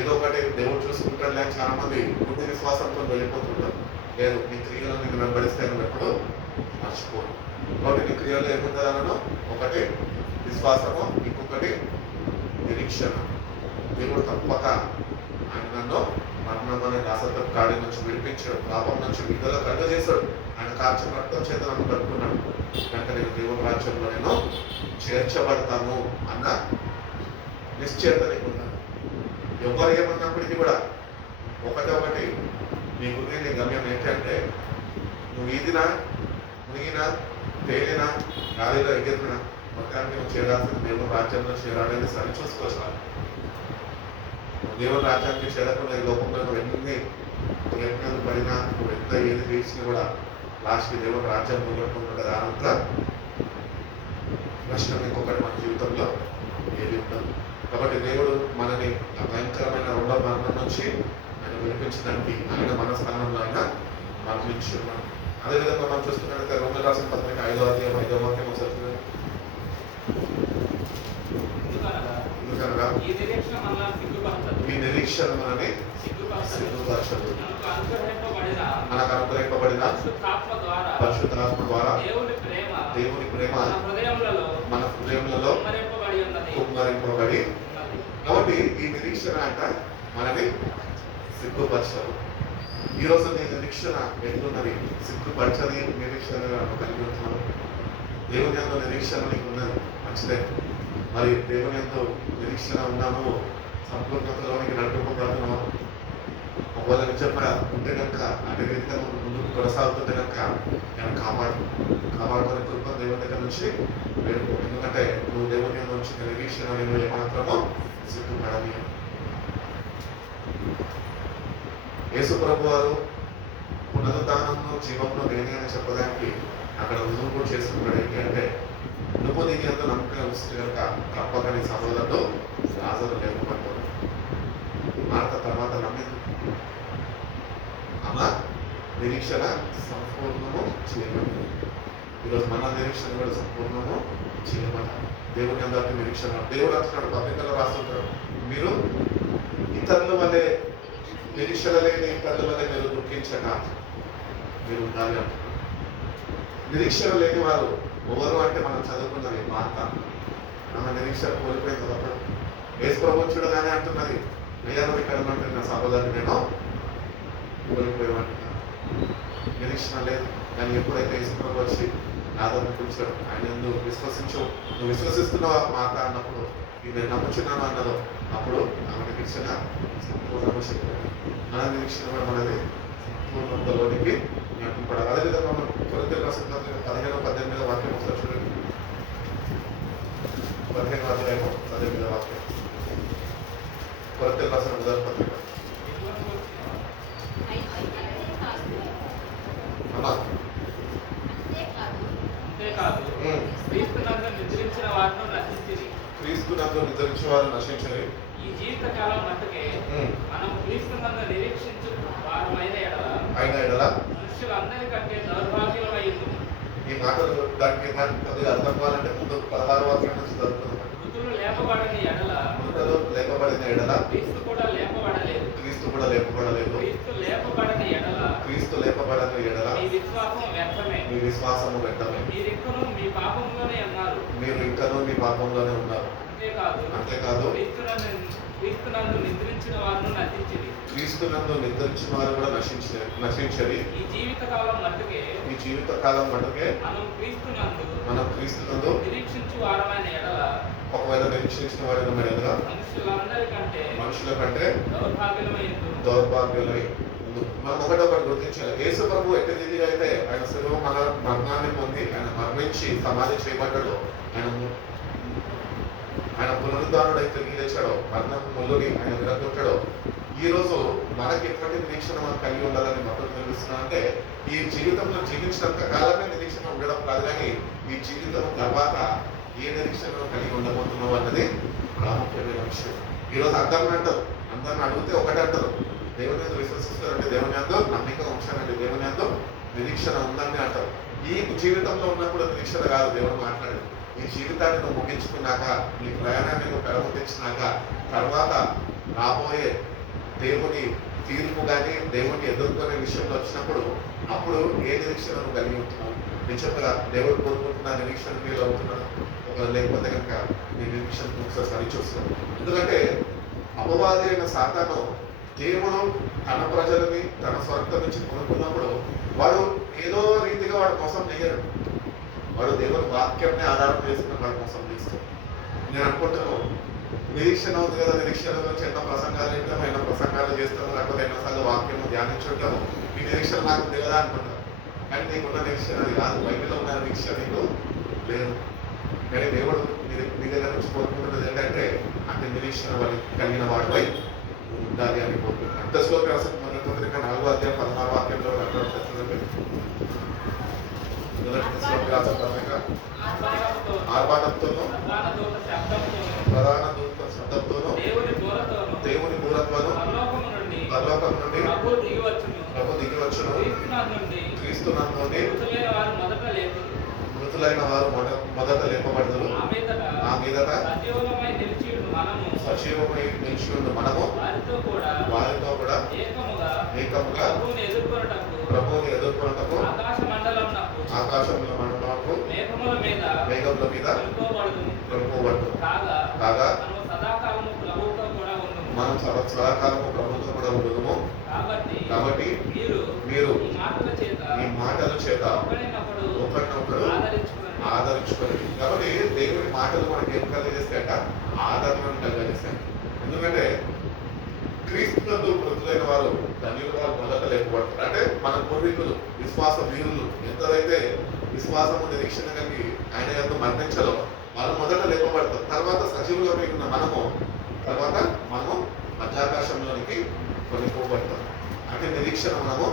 ఏదో ఒకటి దేవుడు చూసుకుంటాడు లేక చాలా మంది బుద్ధి విశ్వాసంతో వెళ్ళిపోతుంటారు. లేదు, నీ క్రియలు నేను వెంబడిస్తే నువ్వు ఎప్పుడు మర్చిపోను. కాబట్టి నీ క్రియలు ఏముంటుందనను ఒకటి విశ్వాసము, ఇంకొకటి నిరీక్షణ. దేవుడు తప్పక ఆయన నన్ను మరణం అనే దాసత్వం కాడి నుంచి విడిపించాడు, పాపం నుంచి విడుదల కలుగజేశాడు. ఆయన కార్చిన రక్తం చేత నన్ను కట్టుకున్నాడు కనుక నేను దేవుని రాజ్యంలో నేను చేర్చబడతాను అన్న నిశ్చయత నీకున్నాను. ఎవరు ఏమన్నప్పటికీ కూడా ఒకటి నీ గురి నీ గమ్యం ఏంటంటే నువ్వు ఈదినా, మునిగినా, తేలినా, గాలిలో ఎగిరినా మొత్తానికి నువ్వు చేరాల్సిన దేవుని రాజ్యంలో చేరాలని సరి చూసుకోవాలి. దేవుని రాజ్యానికి చేరకుండా ఈ లోకంలో నువ్వు ఎన్ని యజ్ఞాలు పడినా, నువ్వు ఎంత ఏది చేసినా కూడా లాస్ట్కి దేవుని రాజ్యం పొందకుండా దానంతా నష్టం ఇంకొకటి మన జీవితంలో ఏది ఉండదు. కాబట్టి దేవుడు మనని ఆ భయంకరమైన రెండవ మరణం నుంచి ఆయన వినిపించడానికి ఆయన మన స్థానంలో ఆయన మరణించున్నాడు. అదేవిధంగా మనం చూస్తున్నట్లయితే రోమీయులకు రాసిన పత్రిక 5వ అధ్యాయం 5వ వాక్యం వస్తుంది. ఎందుకనగా ఈ నిరీక్షణ మనని సిగ్గుపరచదు, మనకు అనుగ్రహింపబడిన పరిశుద్ధాత్మ ద్వారా దేవుని ప్రేమ మన హృదయములలో కుమ్మరింపబడి. కాబట్టి ఈ నిరీక్షణ అంట మనని సిగ్గుపరచదు. ఈరోజు నీ నిరీక్షణ ఎట్లున్నది? సిగ్గుపరచని నిరీక్షణ కలిగి ఉంటున్నావు. దేవుని ఎంతో నిరీక్షణ నీకు ఉన్నది, మంచిదే. మరి దేవుని ఎంతో నిరీక్షణ ఉన్నాము, సంపూర్ణతలోనికి నడిపింపబడుతున్నావు. ఒకవేళ నిజంగా ఉంటే కనుక అదే రీతిగా ముందుకు కొనసాగుతుంటే కనుక నేను కాపాడుకునే కృప దేవుని దగ్గర నుంచి వేడుకో. ఎందుకంటే నువ్వు దేవుని నుంచి నిరీక్షణ నేను ఏమాత్రమో సిగ్గుపడాలి. యేసు ప్రభు వారు పునరుద్ధానంలో జీవంలో నేనే అని చెప్పడానికి అక్కడ రుజువు కూడా చేసుకున్నాడు. ఏంటి అంటే నువ్వు నీకు ఎంతో నమ్మకంగా వస్తుంది కనుక తప్పక నీ సమాధానంలో లాజరు లేకపోతాడు. మార్త తర్వాత నమ్మింది. అలా నిరీక్షణ సంపూర్ణము చేయబడింది. ఈరోజు మన నిరీక్షణ కూడా సంపూర్ణము చేయబడాలి. దేవుని అందరికీ నిరీక్షణ. దేవుడు అంటున్నాడు, పత్రికల్లో రాస్తుంటాడు, మీరు ఇతరుల వల్లే నిరీక్షణ లేని ఇతరుల వల్లే మీరు దుఃఖించక మీరు ఉండాలి అంటున్నారు. నిరీక్షణ లేని వారు ఎవరు అంటే మనం చదువుకున్నది మార్త. ఆమె నిరీక్షణ కోల్పోయింది. అప్పుడు యేసు ప్రభువు చూడగానే అంటున్నది, అయ్యా నువ్వు ఇక్కడ ఉంటే నా సహోదరుని నేను కోల్పోయేవాడిని. నిరీక్షణ లేదు. కానీ ఎప్పుడైతే యేసు ప్రభు వచ్చి ఆదరణ కూర్చాడు, ఆయన నువ్వు విశ్వసిస్తున్నావా మాట అన్నప్పుడు, నేను నమ్ముచున్నాను అన్నదో, అప్పుడు ఆమె నిరీక్షణ సంపూర్ణ శక్తి. మన నిరీక్షణ కూడా మనది సంపూర్ణంలోనికి జ్ఞాపకపడాలి. అదేవిధంగా మనం కొరింథీయులకు రాసిన పత్రిక 15-18 వాక్యం ఒకసారి చూడండి. 15వ అధ్యాయము 18వ వాక్యం. కొరింథీయులకు రాసిన మొదటి పత్రిక. అంతేకాదు క్రీస్తునందు నిద్రించిన వారిని నశించిరి. క్రీస్తునందు నిద్రించిన వారు నశించరు. ఈ జీవిత కాలం మట్టుకే మనం క్రీస్తునందు నిరీక్షించు వారమైన ఎడల మనుషులందరికంటే దౌర్భాగ్యులమైంది. ఈ మాటలు దానికి కొద్దిగా అర్థం కావాలంటే ముందు 16వ వాక్యం నుంచి చదువుతున్నాం. మృతులు లేపబడిన ఎడల క్రీస్తు కూడా లేపబడలేదు. క్రీస్తు లేపబడిన ఎడల మీ విశ్వాసం వ్యర్థమే. మీరు ఇంకనూ మీ పాపంలోనే ఉన్నారు. అంతేకాదు క్రీస్తునందు నిద్రించిన వారిని నశించిరి. క్రీస్తునందు నిద్రించిన వారు కూడా నశించరి. ఈ జీవిత కాలం మట్టుకే మనం క్రీస్తునందు నిరీక్షించు వారమైన ఎడల, ఒకవేళ నిరీక్షించిన వారైన ఎడల మనుషుల కంటే దౌర్భాగ్యులై. మనం ఒకటి గుర్తించాలి. యేసు ప్రభు ఎట్టి రీతిగా అయితే ఆయన శిలువ మరణాన్ని పొంది ఆయన మరణించి సమాధి చేయబడ్డాడు, ఆయన పునరుద్ధానుడై తిరిగి లేచాడో, మరణం ముళ్ళుని ఆయన విరగొట్టాడో, ఈ రోజు మనకి ఎటువంటి నిరీక్షణ మనం కలిగి ఉండాలని మొత్తం తెలుస్తున్నా అంటే ఈ జీవితంలో జీవించినంత కాలమే నిరీక్షణ ఉండడం కాదు, కానీ ఈ జీవితం తర్వాత ఏ నిరీక్షణ కలిగి ఉండబోతున్నావు అన్నది ప్రాముఖ్యమైన విషయం. ఈరోజు అందరిని అంటారు, అందరిని అడిగితే ఒకటే అంటారు, దేవుని అందు విశ్వసిస్తారంటే దేవుని అందు నమ్మిక ఉంచానండి, దేవుని అందు నిరీక్షణ ఉందని అంటారు. ఈ జీవితంలో ఉన్నప్పుడు నిరీక్షణ కాదు దేవుడు మాట్లాడేది. ఈ జీవితాన్ని నువ్వు ముగించుకున్నాక, నీ ప్రయాణాన్ని నువ్వు పెరగొట్టించినాక, తర్వాత రాబోయే దేవుని తీర్పు కానీ దేవుని ఎదుర్కొనే విషయంలో వచ్చినప్పుడు అప్పుడు ఏ నిరీక్షణ నువ్వు కలిగి ఉంటున్నావు? నిజంగా దేవుడు కోరుకుంటున్న నిరీక్షణ ఫీల్ అవుతున్నాడు, లేకపోతే కనుక నీ నిరీక్షణ ఒకసారి సరిచూస్తున్నావు. ఎందుకంటే అపవాది అయిన సాతాను దేవుడు తన ప్రజలని తన స్వర్గం నుంచి కొనుక్కున్నప్పుడు వాడు ఏదో రీతిగా వాడు మోసం చేయడు. వాడు దేవుని వాక్యాన్ని ఆధారం చేసుకుని వాడు మోసం చేస్తాడు. నేను అనుకుంటాను, నిరీక్షణ ఉంది కదా, నిరీక్షణ గురించి ఎన్నో ప్రసంగాలు వింటాము, ఎన్నో ప్రసంగాలు చేస్తాము, లేకపోతే ఎన్నోసార్లు వాక్యము ధ్యానించుంటాము, ఈ నిరీక్షణ నాకు ఉంది కదా అనుకుంటాను. కానీ నీకున్న నిరీక్షణ అది కాదు, బైబిల్లో ఉన్న నిరీక్షణ నీకు లేదు. కానీ దేవుడు నీ దగ్గర నుంచి కోరుకుంటున్నది ఏంటంటే అంటే నిరీక్షణ కలిగిన వాడిపై ఉండాలి అని కోరుకుంటున్నాను. అంతస్లోకి రాసిన మొదటి పత్రిక 4వ అధ్యాయం 16వ వాక్యంలో ఆర్భాటంతోనూ ప్రధాన దూత శబ్దంతోనూ దేవుని బూరత్వను పరలోకం నుండి ప్రభు దిగివచ్చును. క్రీస్తునందు మృతులైన వారు మొదట లేపబడదురు. ఆ మీదట సజీవమై నిలిచి ఉన్న మనము వారితో కూడా ఏకముగా ప్రభువుని ఎదుర్కొనటకు ఆకాశముల మండలకు మేఘముల మీద కొనుక్కోబడుతుంది. కాగా మనం సదాకాలము ప్రభుత్వం కూడా ఉండదుము. కాబట్టి మీరు ఈ మాటల చేత ఒకరినొకరు ఆదరించుకోండి. కాబట్టి దేవుని మాటలు మనకి ఏం కలిగజేస్తాయట? ఆదరణను కలిగజేస్తాయి. ఎందుకంటే క్రీస్తునందు మృతులైన వారు ధన్యులు వారు మొదట లేపబడతారు. అంటే మన పూర్వీకులు విశ్వాస వీరులు ఎంతైతే విశ్వాసము నిరీక్షణ కలిగి ఆయన యొక్క మరణించలో వాళ్ళు మొదట లేపబడతారు. తర్వాత సజీవులుగా మిగిలిన మనము మధ్యాకాశంలోనికి కొనిపోబడతాం. అంటే నిరీక్షణ మనము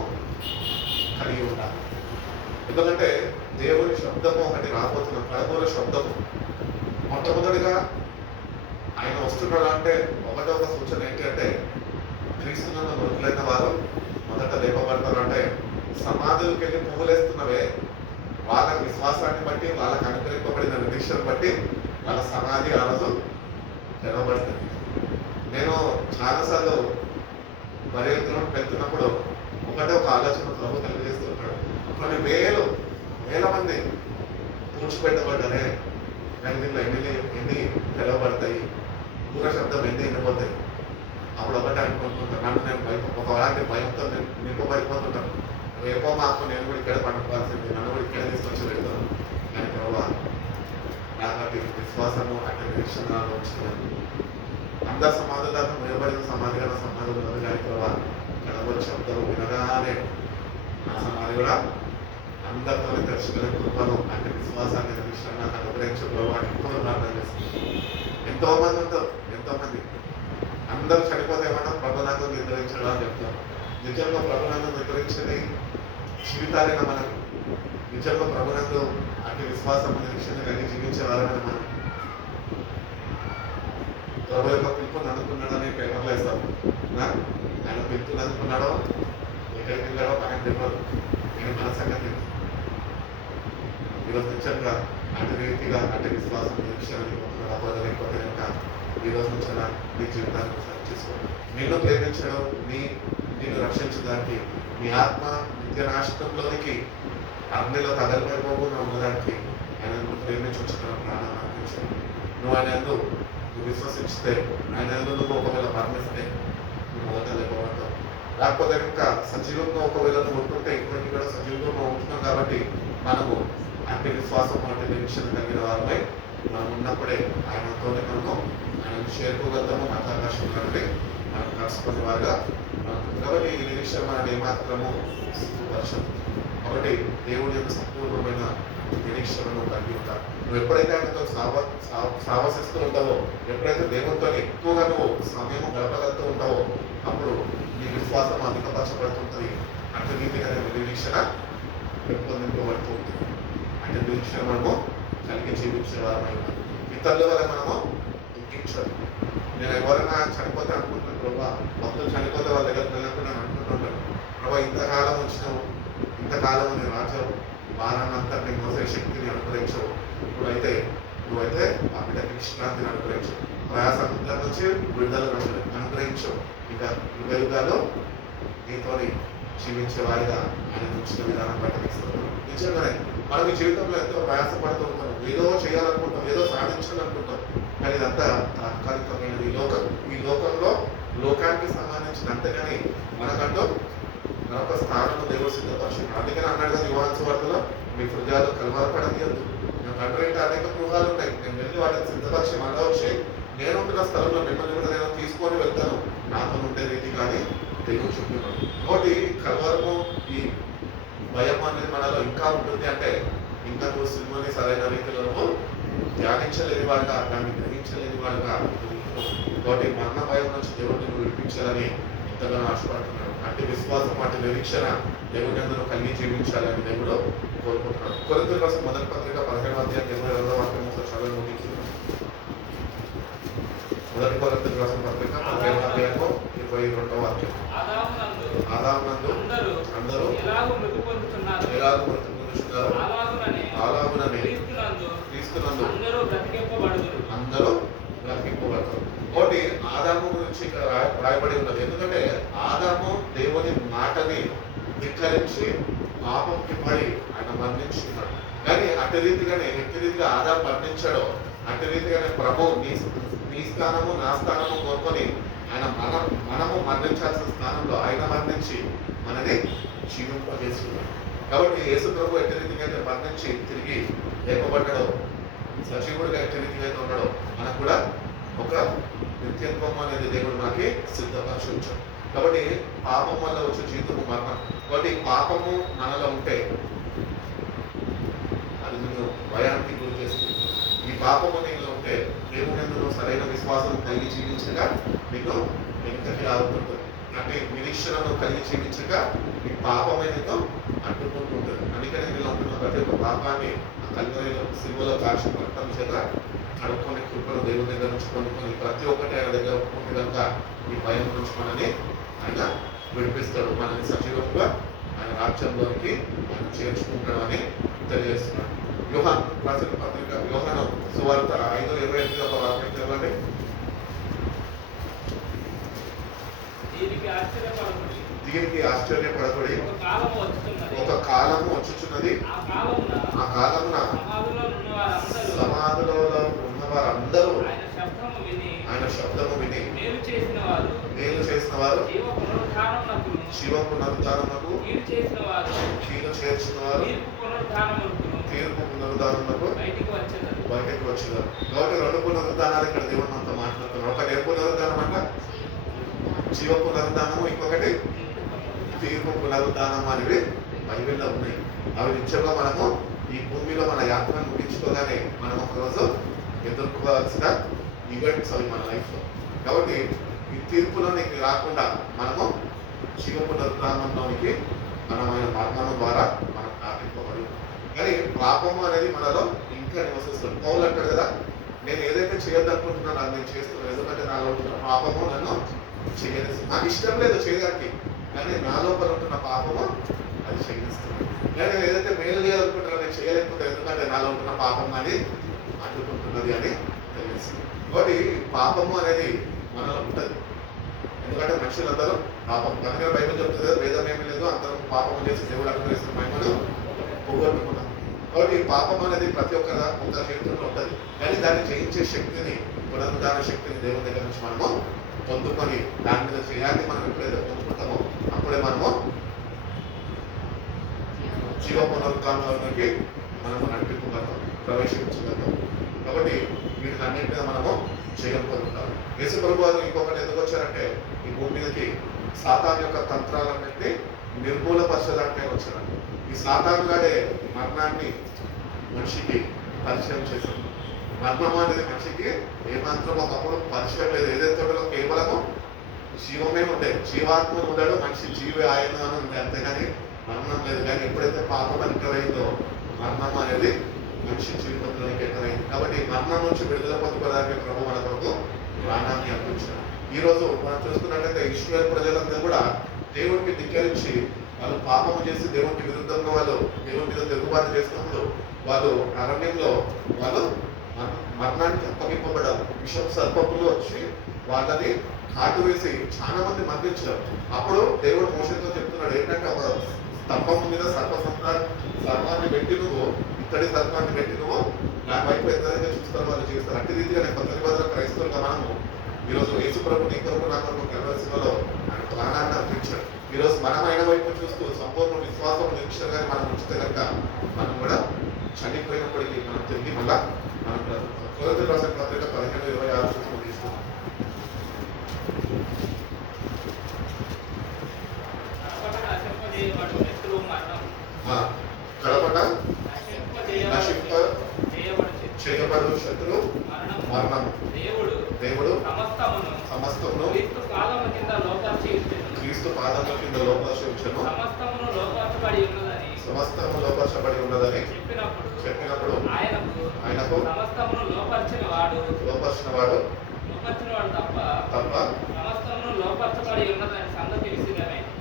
కలిగి ఉండాలి. ఎందుకంటే దేవుని శబ్దము ఒకటి రాబోతున్న కడగూర శబ్దము. మొట్టమొదటిగా ఆయన వస్తున్నాడు అంటే ఒకటో ఒక సూచన ఏంటి అంటే క్రీస్తునందు మృతులైన వారు మొదట లేపబడతారు. అంటే సమాధులకు వెళ్ళి పువ్వులేస్తున్నవే వాళ్ళ విశ్వాసాన్ని బట్టి, వాళ్ళకి అనుగ్రహింపబడిన నిరీక్షణ బట్టి వాళ్ళ సమాధి ఆ రోజు తెరవబడుతుంది. నేను చాలాసార్లు బరియలు పెడుతున్నప్పుడు ఒకటే ఒక ఆలోచన ప్రభు కలిగజేస్తుంటాడు. కొన్ని వేల మంది పూడ్చిపెట్టబడ్డారే, కానీ దీనిలో ఎన్ని తెరవబడతాయి, పూర శబ్దం ఎన్ని ఎండిపోతాయి. అప్పుడు ఒకటే అనుకుంటుంటాను, నన్ను నేను ఒకలాంటి భయంతో నేను నింపబడిపోతుంటాను. రేపో మాకు నేను కూడా ఇక్కడ పండుకోవాల్సింది, నన్ను కూడా ఇక్కడ తీసుకొచ్చి పెడతాను. కానీ ప్రభావ నాకు అటు విశ్వాసము అటు నిరీక్షణ వచ్చిందని అందరు సమాధులను నిలబడిన సమాధిగా సమాధులు ఉన్నది. కానీ ప్రభావ కడగూర శబ్దం వినగానే నా సమాధి కూడా అందరితోనే తెలుసుకునే కృపను అంటే విశ్వాసాన్ని నిరీక్షణ నాకు అనుగ్రహించే ప్రభావ ఎక్కువ ప్రార్థన చేస్తుంది. ఎంతో మంది అందరూ చనిపోతే ఏమన్నా ప్రభునాథం నిర్వహించడం అని చెప్తారు. నిజంగా ప్రభునాథం నిర్వహించేది జీవితాలైనా మనకు నిజంగా ప్రభునందు అటు విశ్వాసం నిరీక్షణ కలిగి జీవించే వారమైన మనం ప్రభు యొక్క పిలుపుని అందుకున్నాడని పేపర్లో వేస్తాం. ఆయన పిలుపుని అందుకున్నాడో ఎక్కడికి వెళ్ళాడో మనకు తెలియదు. నేను మన సంగతి ఈరోజు నిజంగా అటు రీతిగా అటు విశ్వాసం నిరీక్షణ లేకపోతే కనుక ఈరోజు నుంచి నీ జీవితాన్ని సరి చేసుకోండి. నిన్ను ప్రేమించడం, నిన్ను రక్షించడానికి, నీ ఆత్మ నిత్య నాశనంలోనికి అగ్నిలో తగలిపోకుండా ఉండడానికి ఆయన ప్రేమించి వచ్చిన ప్రాణాన్ని అర్పించాడు. నువ్వు ఆయన నువ్వు విశ్వసిస్తే, ఆయన నువ్వు ఒకవేళ మరణిస్తే నువ్వు మొదట లేకపోతావు. లేకపోతే ఇంకా సజీవంగా ఒకవేళ నువ్వు ఉంటుంటే ఇప్పటికీ కూడా సజీవంగా ఉంటున్నాం. కాబట్టి మనము అంటే విశ్వాసం అంటే నిరీక్షణ కలిగిన వారమై మనం ఉన్నప్పుడే ఆయనతోనే మనము ఆయనకు చేరుకోగలుగుతాము. మతాకాశం కంటే మనం కలుసుకునే వారుగా కాబట్టి ఈ నిరీక్షణ మనని ఏమాత్రము వర్షం. కాబట్టి దేవుడి యొక్క సంపూర్ణమైన నిరీక్షణను కలిగి ఉంటావు. నువ్వు ఎప్పుడైతే ఆయనతో సావసిస్తూ ఉంటావో, ఎప్పుడైతే దేవుడితో ఎక్కువగా నువ్వు సమయం గడపగలుగుతూ ఉంటావో, అప్పుడు నీ విశ్వాసం అధికపరచబడుతుంటుంది. అంటే రీతిగా నిరీక్షణ పెంపొందింపబడుతూ ఉంటుంది. అంటే నిరీక్షణ మనము కలిగి జీవించేవారమై ఉన్నాం. ఇతరుల వల్ల మనము దుఃఖించాలి. నేను ఎవరైనా చనిపోతే అనుకుంటున్నాను ప్రభావ, భక్తులు చనిపోతే వాళ్ళ దగ్గర వెళ్ళకుండా అనుకుంటుంటాను. ప్రభావ ఇంతకాలం వచ్చినావు, ఇంతకాలం నేను రాచావు, వారాన్ని అంతా నేను మోసే శక్తిని అనుగ్రహించవు. ఇప్పుడైతే నువ్వైతే ఆ బిడ్డకి విశ్రాంతిని అనుగ్రహించవు, ప్రయాసం నుంచి విడుదలను అనుగ్రహించవు. ఇంకా యుగాలు నీతోని జీవించే వారిగా ఆయన ఉంచిన విధానం పట్టణిస్తున్నాం. నిజంగానే మనం ఈ జీవితంలో ఎంతో ప్రయాసపడుతూ ఉంటాం, ఏదో చేయాలనుకుంటాం, ఏదో సాధించాలనుకుంటాం. కానీ ఇదంతా తాత్కాలికమైనది. ఈ లోకంలో లోకానికి సంబంధించిన అంతేగాని మనకంటూ మరొక స్థానం దేవుడు సిద్ధపరిచింది. అందుకని అన్నాడు కదా యోహాను సువార్తలో, మీ హృదయాలు కలవరపడనియద్దు. నాకు అంటే అనేక గృహాలు ఉన్నాయి, నేను వెళ్ళి వాటిని సిద్ధపరిచి మళ్ళా వచ్చి నేను ఉంటున్న స్థలంలో మిమ్మల్ని కూడా నేను తీసుకొని వెళ్తాను, నాతో ఉండే రీతి కానీ దేవుడు చెప్తున్నాడు. కాబట్టి కలవరము, ఈ భయం అనేది మనలో ఇంకా ఉంటుంది. అంటే ఇంకా నువ్వు సినిమాని సరైన రీతిలో ధ్యానించలేని వాడుగా, దాన్ని గ్రహించలేని వాడుగా. కాబట్టి మరణ భయం నుంచి దేవుడిని నువ్వు విడిపించాలని ఎంతగానో ఆశపడుతున్నాడు. అంటే విశ్వాసం, అంటే నిరీక్షణ దేవుని అందరూ కలిగి జీవించాలని దేవుడు కోరుకుంటున్నాడు. కొరింథీయులకు రాసిన మొదటి పత్రిక 17వ అధ్యాయం 22వ వాక్యం చదువు ముగించున్నాడు. మొదటి కొరింథీయులకు రాసిన పత్రిక 17వ అధ్యాయము 22వ వాక్యం. ఆదామునందు అందరూ ఎలాగూ మృతి పొందుతున్నారు, అలాగుననే క్రీస్తునందు అందరూ బ్రతికింపబడతారు. ఒకటి ఆదాము గురించి ఇక్కడ రాయబడి ఉన్నది. ఎందుకంటే ఆదాము దేవుని మాటని ధిక్కరించి పాపంకి పడి ఆయన మరణించుకున్నాడు. కానీ అటు రీతిగా ఆదాము మరణించాడో అటు రీతిగానే ప్రభు నీ స్థానము నా స్థానము కోరుకొని ఆయన మనము మరణించాల్సిన స్థానంలో ఆయన మరణించి మనని జీవింపజేసుకున్నాడు. కాబట్టి యేసు ప్రభు ఎట్టి రీతిగా అయితే మరణించి తిరిగి లేపబడ్డాడో, సజీవుడిగా ఎట్టి రీతిగా అయితే ఉన్నాడో మనకు కూడా ఒక నిత్యత్వం అనేది దేవుడు మనకి సిద్ధపరిచి ఉంచాడు. కాబట్టి పాపం వల్ల వచ్చే జీవితము మరణం. కాబట్టి పాపము మనలో ఉంటే అది నిన్ను భయానికి గురి చేస్తుంది. ఈ పాపము నీలో ఉంటే దేవుని యందు సరైన విశ్వాసం కలిగి జీవించగా నీకు వెనుకకి రావుతుంటుంది. అంటే నిరీక్షణను కలిగి జీవించగా ఈ పాపమైనతో అడ్డుకుంటుంటుంది. అందుకని నీలో ఉంటున్న ప్రతి ఒక్క పాపాన్ని ఆ కల్వరిలో సిలువలో కాల్చిన రక్తం చేత కడుక్కొని కృపను దేవుని దగ్గర నుంచి కొనుక్కొని ప్రతి ఒక్కటి ఆయన దగ్గర ఒప్పుకుంటే కనుక ఈ భయం నుంచి మనని ఆయన విడిపిస్తాడు. మనని సజీవంగా ఆయన రాజ్యంలోనికి ఆయన చేర్చుకుంటాడు అని తెలియజేస్తున్నాడు. యోహాను రాసిన పత్రిక యోహాను సువార్త 5:28 ఒక వాక్యం చదవండి. దీనికి ఆశ్చర్యపడబడి ఒక కాలము వచ్చుచున్నది, ఆ కాలమున సమాధిలో ఉన్న వారందరూ ఆయన శబ్దము విని మేలు చేసిన వారు శివ పునరుద్ధానమునకు కీలు చేర్చిన వారు తీర్పు పునరుద్ధానమునకు బయటకు వచ్చేదారు. కాబట్టి రెండు పునరుద్ధానాలు ఇక్కడ దేవుడు మనతో మాట్లాడుతున్నారు. ఒకటి ఏ పునరుద్ధానం అంట? జీవ పునరుద్ధానము, ఇంకొకటి తీర్పు పునరుద్ధానం అనేవి బైబిల్లో ఉన్నాయి. అవి నిత్యంగా మనము ఈ భూమిలో మన యాత్రను ముగించుకోగానే మనం ఒకరోజు ఎదుర్కోవాల్సిన ఈవెంట్స్ అవి మన లైఫ్లో. కాబట్టి ఈ తీర్పులోనికి రాకుండా మనము జీవ పునరుద్ధానంలోనికి మనమైన మరణం ద్వారా మనం ప్రార్థింపబడి. కానీ పాపము అనేది మనలో ఇంకా నివసిస్తుంది. పౌలు అంటాడు కదా, నేను ఏదైతే చేయొద్దనుకుంటున్నానో అది నేను చేస్తున్నాను, ఎందుకంటే నాలో ఉంటున్న పాపము నన్ను చేయనిస్తుంది. నాకు ఇష్టం లేదు చేయడానికి, కానీ నా లోపల ఉంటున్న పాపము అది చేయనిస్తుంది. నేను ఏదైతే మేలు చేయాలనుకుంటున్నా నేను చేయలేకపోతాను, ఎందుకంటే నాలో ఉంటున్న పాపం అని అడ్డుకుంటున్నది అని తెలియజేస్తుంది. కాబట్టి పాపము అనేది మనలో ఉంటుంది. ఎందుకంటే మనుషులందరూ పాపం కనుక బైబిల్ చెప్తుంది కదా, వేదం ఏమీ లేదు, అందరూ పాపము చేసి దేవుడు అనుగ్రహిస్తున్న మహిమను పోగొట్టుకున్నాం. కాబట్టి పాపం అనేది ప్రతి ఒక్కరి జీవితంలో ఉంటుంది. కానీ దాన్ని జయించే శక్తిని, పునరుద్ధాన శక్తిని దేవుని దగ్గర నుంచి మనము పొందుకొని దాని మీద చేయాలని మనం ఎప్పుడైతే పొందుకుంటామో అప్పుడే మనము జీవ పునరుద్ధానంలోకి మనము నడిపించగలుగుతాం, ప్రవేశించగలుగుతాం. కాబట్టి వీటిని అన్నింటి మీద మనము చేయగలుగుతాం. యేసు ప్రభు వారు ఇంకొకటి ఎందుకు వచ్చారంటే ఈ భూమి మీదకి సాతాను యొక్క తంత్రాలన్నింటినీ నిర్మూలపరచడానికే వచ్చారంట. ఈ సాతాను గాడే మరణాన్ని మనిషికి పరిచయం చేశాడు. మరణం అనేది మనిషికి ఏమాత్రం ఒకప్పుడు పరిచయం లేదు. ఏదైతే కేవలము జీవమే ఉండే, జీవాత్మ ఉండడు, మనిషి జీవి ఆయన అని ఉంది, అంతేగాని మరణం లేదు. కానీ ఎప్పుడైతే పాపం ఎంటరైందో మరణం అనేది మనిషి జీవితంలోకి ఎంటరైంది. కాబట్టి మరణం నుంచి విడుదల పొందుకోవడానికి ప్రభు మన కొరకు ప్రాణాన్ని అర్పించారు. ఈ రోజు మనం చూసుకున్నట్లయితే ఇశ్రాయేలు ప్రజలందరూ కూడా దేవుడికి ధిక్కరించి వాళ్ళు పాపము చేసి దేవుడికి విరుద్ధంగా వాళ్ళు దేవుడి మీద తిరుగుబాటు చేసినప్పుడు వాళ్ళు అరణ్యంలో వాళ్ళు మరణానికి అప్పగింపబడారు. విషపు సర్పములు వచ్చి వాళ్ళని కాటు వేసి చాలా మంది మరణించారు. అప్పుడు దేవుడు మోషేతో చెప్తున్నాడు ఏంటంటే, ఒక స్తంభం మీద సర్పాన్ని పెట్టి నువ్వు ఇత్తడి సర్పాన్ని పెట్టి నువ్వు నా వైపు ఎంతైతే చూస్తారు వాళ్ళు చేస్తారు. అట్టి రీతిగా నేను కొత్త నిబంధన క్రైస్తవులుగా మనము ఈరోజు యేసు ప్రభు నీ కొరకు నా కొరకు కలవలసిలో ఆయన ప్రాణాన్ని అర్పించాడు. ఈరోజు మనం ఆయన వైపు చూస్తూ సంపూర్ణ విశ్వాసం నిరీక్షగా మనం ఉంచితే కనుక మనం కూడా చనిపోయినప్పటికీ మనం తిరిగి మళ్ళా మనం కొరింథీయులకు రాసిన పత్రిక 15:26 చూసుకొని తీసుకున్నాం. కడపట నశింప చేయబడు శత్రు మరణము. దేవుడు సమస్తమును క్రీస్తు పాదముల కింద లోపరచును, సమస్తము లోపరచబడి ఉన్నదని చెప్పినప్పుడు ఆయనకు లోపరిచిన వాడు తప్ప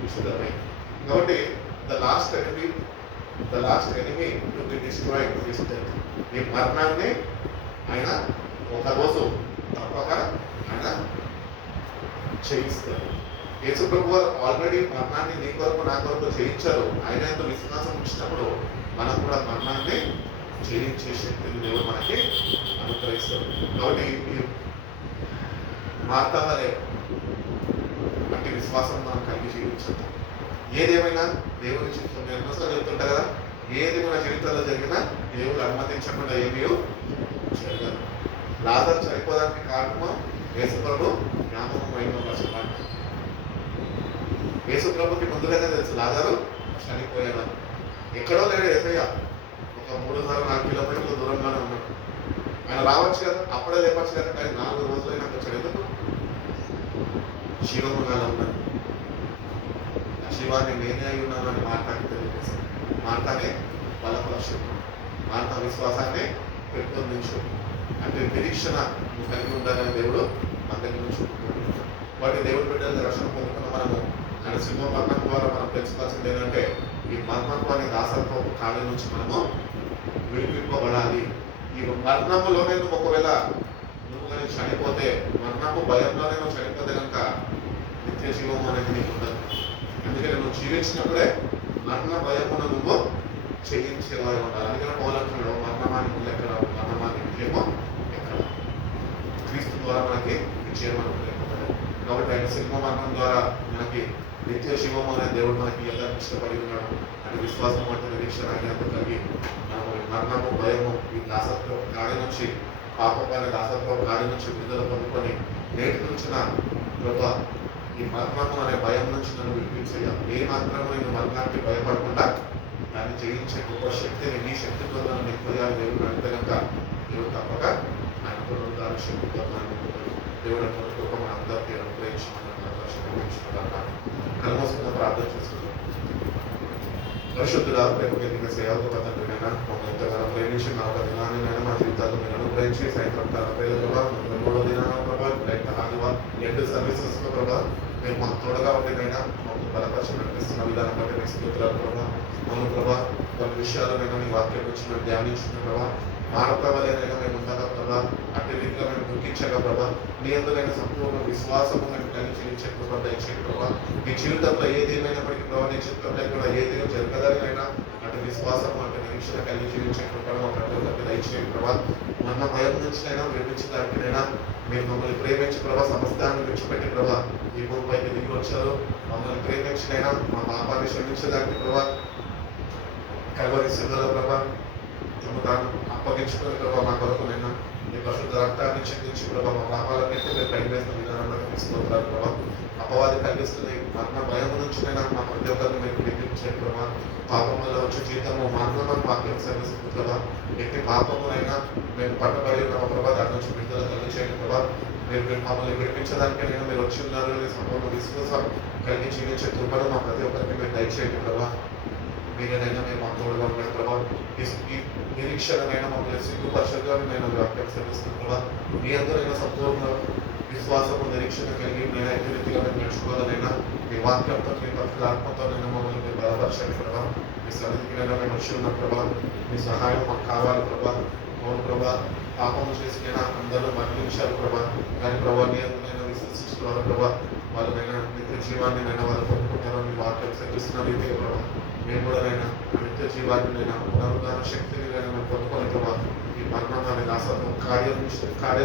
విశుద్ధమే. కాబట్టి the last enemy to be destroyed is death. ఈ మరణాన్ని ఆయన ఒకరోజు తప్పక ఆయన చేయిస్తారు. యేసు ప్రభు వారు ఆల్రెడీ మరణాన్ని నీ కొరకు నా కొరకు చేయించారు. ఆయన ఎంతో విశ్వాసం ఇచ్చినప్పుడు మనం కూడా మరణాన్ని జయించే శక్తిని దేవుడు మనకి అనుగ్రహిస్తారు. కాబట్టి ఈ మార్తా వలె అట్టి విశ్వాసం మనం కలిగి జీవించాలి. ఏదేమైనా దేవుని చిత్తం. నేను ఎన్నోసార్లు చెప్తుంటా కదా, ఏది మన జీవితంలో జరిగినా దేవుడు అనుమతించకుండా ఏమీ జరగదు. లాజరు చనిపోవడానికి కారణము యేసు ప్రభు జ్ఞాపకం మహిమపరచబడ్డాడు. యేసు ప్రభుకి ముందుగానే తెలుసు లాజరు చనిపోయాడు. ఎక్కడో లేడు యేసయ్య, ఒక 3-4 కిలోమీటర్ల దూరంగానే ఉన్నాడు. ఆయన రావచ్చు కదా, అప్పుడే లేపచ్చు కదా, కానీ 4 రోజులైనా వచ్చాడు. ఎందుకు? శివముగానే ఉన్నాడు. ఆ శివాన్ని నేనే అయి ఉన్నానని మార్తాకి తెలియజేశాడు. మార్తానే బలపరచు, మార్త విశ్వాసాన్ని పెంపొందించు, అంటే నిరీక్షణ కలిగి ఉండాలని దేవుడు మన దగ్గర నుంచి వాటి దేవుడి బిడ్డల రక్షణ పొందుకున్న మనము ఆయన సింహమరణం ద్వారా మనం తెలుసుకోవాల్సింది ఏంటంటే ఈ మరణము అనే దాసత్వపు కాలం నుంచి మనము విడిపింపబడాలి. ఈ మరణములోనే నువ్వు ఒకవేళ నువ్వు కానీ చనిపోతే, మరణము భయంలోనే నువ్వు చనిపోతే కనుక నిత్య జీవము అనేది నీకు ఉండదు. అందుకని నువ్వు జీవించినప్పుడే మరణ భయమును నువ్వు చేయించేవారు ఉండాలి. అందుకని పౌలంటున్నాడు, మరణమానికి ఎక్కడ, మరణమానికి విజయము ఎక్కడ. క్రీస్తు ద్వారా మనకి విజయం అనుకునే కాబట్టి ఆయన సింహ మరణం ద్వారా మనకి నిత్య శివము అనే దేవుడు మనకి ఎలా ఇష్టపడి ఉన్నాడు అని విశ్వాసం అంటే నిరీక్షణ అయినంత కలిగి మనము మరణము భయము ఈ దాసత్వ గాడి నుంచి, పాపమైన దాసత్వ గాడి నుంచి విడుదల పొందుకొని నేటి నుంచిన ప్రభా ఈ మరణము అనే భయం నుంచి నన్ను విడిపించేయాలి. ఏ మాత్రము నేను మరణానికి భయపడకుండా దాన్ని జయించే గొప్ప శక్తిని నీ శక్తితో నన్ను ఎక్కువ దేవుడు అంటే కనుక దేవుడు తప్పక ఆయనతో దాని శక్తితో దేవుడు అంటే గొప్ప మన అందరికీ అనుగ్రహించిన కలమోసుకున్న ప్రార్థన చేస్తున్నాం. పరిశుద్ధుడా ప్రేమ సేవకు తండ్రినైనా మమ్మల్ని ఎంతగానో ప్రేమించి నా ఒక దినాన్ని మా జీవితాల్లో మీరు అనుగ్రహించి సాయంత్రం ప్రభావ 3వ దినాన ప్రభావ ఆదివారం 2 సర్వీసెస్ ప్రభావ మీరు మాకు తోడుగా ఉండినైనా మమ్మల్ని బలపరిచి నడిపిస్తున్న విధానం బట్టి మీకు స్తుతులు ప్రభావ. మమ్మల్ని ప్రభావ కొన్ని విషయాలనైనా మీ వాక్యం నుంచి మేము ధ్యానించిన ప్రభావ మానవలేనైనా మేము ఉండాలా ప్రభావ, అట్టి రీతిగా మేము దుఃఖించగా ప్రభావ, మీ అందరైనా సంపూర్ణ విశ్వాసము మేము కలిగి జీవించే ప్రభావ దయచేయండి ప్రభావ. మీ జీవితంలో ఏది ఏమైనప్పటికీ ప్రభావ నీ చిత్తంలో కూడా ఏది జరగదానికైనా అటు విశ్వాసము అంటే నిరీక్షణ కలిగి జీవించే ప్రభావ ప్రతి ఒక్కరికి దయచేయండి ప్రభావ. మన భయం నుంచినైనా విడిపించడానికైనా మీరు మమ్మల్ని ప్రేమించి ప్రభావ సమస్తాన్ని విడిచిపెట్టి ప్రభావ ఈ భూమిపైకి దిగి వచ్చారు. మమ్మల్ని ప్రేమించినైనా మా పాపాన్ని క్షమించడానికి ప్రభావ కల్వరి శిలువలో ప్రభావ తాను అప్పగించుకుని ప్రభావ మా కొరకునైనా మీ పరిశుద్ధ రక్తాన్ని చెందించి ప్రభావ మా పాపాలన్నింటినీ మీరు పైవేసిన విధానంలో తీసుకుంటారు ప్రభావ. అపవాది కలిగిస్తుంది మరణ భయం నుంచినైనా మా ప్రతి ఒక్కరిని మీరు విడిపించే ప్రభావ. పాపం వల్ల వచ్చే జీవితము మరణం వాక్యం సర్వీస్తుంది ప్రభావ. ఎట్టి పాపమునైనా మేము పట్టబడి ఉన్న ప్రభావ దాని నుంచి విడుదల కలిగించేయండి ప్రభావ. మీరు మమ్మల్ని విడిపించడానికి నేను మీరు వచ్చి ఉన్నారు అనే సంపూర్ణ విశ్వాసం కలిగి జీవించే కృపను మా ప్రతి ఒక్కరికి మీరు దయచేయండి ప్రభావ. మీరేనైనా మేము మా తోడుగా ఉన్నాడు ప్రభావ. ఈ నిరీక్షణనైనా మమ్మల్ని సిగ్గుపరచగా నేను వాక్యం సెలవిస్తుంది ప్రభావ. మీ అందరైనా సంపూర్ణ విశ్వాసము నిరీక్షణ కలిగి నేను ఎట్టి రీతిగా మేము నేర్చుకోవాలనైనా మీ వాక్యంతో మీ ఆత్మతోనైనా మమ్మల్ని మీరు బలపరచండి ప్రభావ. మీ సన్నిధికినైనా మేము వచ్చి ఉన్న ప్రభావ. మీ సహాయం మాకు కావాలి ప్రభావ. అవును ప్రభావ, పాపము చేసినైనా అందరూ మరణించారు ప్రభావ, కానీ ప్రభావ నీ అందరైనా విశ్వసిస్తున్నారు ప్రభావ. వాళ్ళనైనా నిత్య జీవాన్ని నైనా వాళ్ళు పొందుకుంటారో మీ వాక్యం సెలవిస్తున్న రీతిగా ప్రభావ. మేము కూడా నైనా నిత్య జీవాన్ని పునరుద్ధాన శక్తిని మేము పొందుకొని ప్రభావ. ఈ మరణం అనే దాసత్వం కార్యం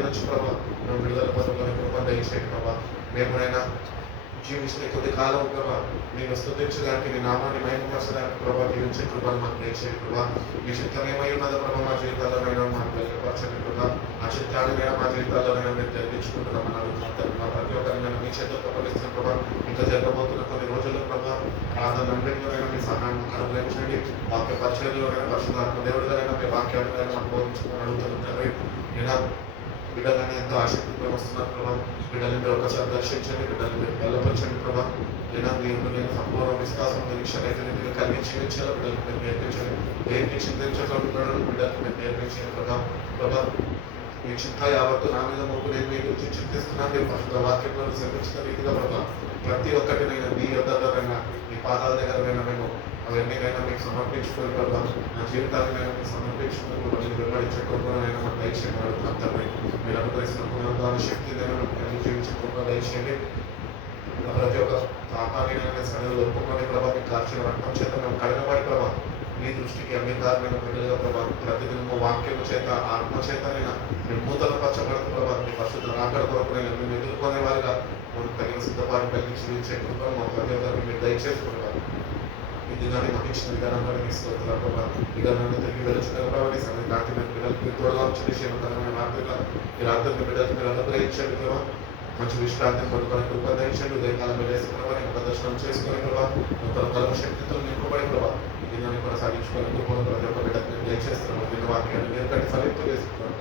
నుంచి ప్రభావ మేము విడుదల పొందుకొని కృప దయచేయండి ప్రభావ. మేమునైనా జీవించిన కొద్ది కాలం ప్రభావ నేను స్తుతించడానికి నీ నామాన్ని మహిమపరచడానికి ప్రభావ జీవించే కృపను మాకు దయచేయండి ప్రభావ. మీ చిత్తం ఏమై ఉన్నదో ప్రభావ మా జీవితాల్లోనైనా మాకు బయలుపరచండి ప్రభావ. ఆ చిత్తాన్ని మా జీవితాల్లోనైనా మీరు జరిగించుకుంటున్నామని అడుగుతున్నాను. ప్రతి ఒక్కరిని మీ చేతులతో పలిస్తున్న ప్రభావ. ఇంకా జరగబోతున్న కొన్ని రోజుల్లో ప్రభావ ప్రార్థనలన్నింటిలోనైనా మీ సహాయం అనుగ్రహించండి. వాక్య పరిచయంలోనైనా పరిశుద్ధాత్మ దేవుడిగానైనా మీ వాక్యాన్ని మాకు బోధించుకొని అడుగుతున్నారు. నేను బిడ్డలని ఎంతో ఆసక్తితో వస్తున్నారు ప్రభావ. బిడ్డలు మీరు ఒకసారి దర్శించండి, బిడ్డలు మీరు బలపరచండి ప్రభావ. లేదా నేను సంపూర్ణ విశ్వాసం నిరీక్షణ అయితే కలిగి జీవించాలో బిడ్డలకు మీరు నేర్పించండి. దేనికి చింతించడం బిడ్డలకు మీరు నేర్పించండి ప్రభావ. ప్రభావ మీ చింత యావత్తు నా మీద మొక్కు నేను మీ గురించి చింతిస్తున్నాను. మీరు పరిశుద్ధ వాక్యంలో శ్రమించిన రీతిగా ప్రభావ ప్రతి ఒక్కటి నేను మీ యొద్దరైనా మీ పాదాల దగ్గరైనా మేము అవన్నీనైనా మీకు సమర్పించుకొని ప్రభావ. నా జీవితాన్ని మీకు సమర్పించుకొని మీరు వెంబడించకపోయినా మాకు దయచేయండి అడుగుతున్నాం తండ్రి. మీరు అనుగ్రహిస్తున్న పునరుద్ధాన శక్తినైనా కలిగి జీవించకుండా దయచేయండి. ప్రతి ఒక్క పాపాన్ని సరైన ఒప్పుకొని ప్రభావ మీకు కార్చిన రక్తం చేత మేము కడగబడి ప్రభావ మీ దృష్టికి అంగీకారమైన బిడ్డలుగా ప్రభావ ప్రతిదినము వాక్యం చేత ఆత్మ చేతనైనా మేము నూతన పరచబడుతు ప్రభావ. మీ పరిశుద్ధ రాకడ కొరకు మేము ఎదుర్కొనే వారిగా మనకు తగిన సిద్ధపాటు కలిగి జీవించే కృపను మా ప్రతి ఒక్కరికి మీరు దయచేసుకున్నారు. ఈ దినాన్ని మాకు ఇచ్చిన విధానంలో మీ స్తోత్రాలు ప్రభావ. ఈ దినాన్ని తిరిగి వెలుచుకున్న ప్రభావ ఈ సమయం కాకి మీ పిల్లలకి మీరు తోడుగా ఉంచి క్షేమకరమైన మార్గంగా మీరు అర్థం బిడ్డలకు మీరు అనుగ్రహించండి ప్రభావ. మంచి విశ్రాంతిని పొందుకొని కృపదించండి. ఉదయకాలం వెళ్ళేసుకున్న దర్శనం చేసుకుని ప్రభావ. నూతన కర్మశక్తితో నింపబడి ప్రభావ ఈ దినాన్ని కొనసాగించుకొని కృపను ప్రతి ఒక్క బిడ్డకు దయచేస్తున్నాము. దిన వాక్యాన్ని మీరు కట్టి ఫలింపు చేసుకుంటాం.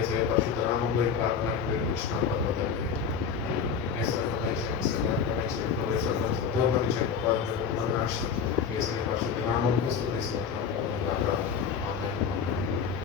ఏసే పరిశుద్ధ నామంలో ఈ ప్రార్థన మీరు ఇచ్చిన పద్ధతి పరిశుద్ధ నామం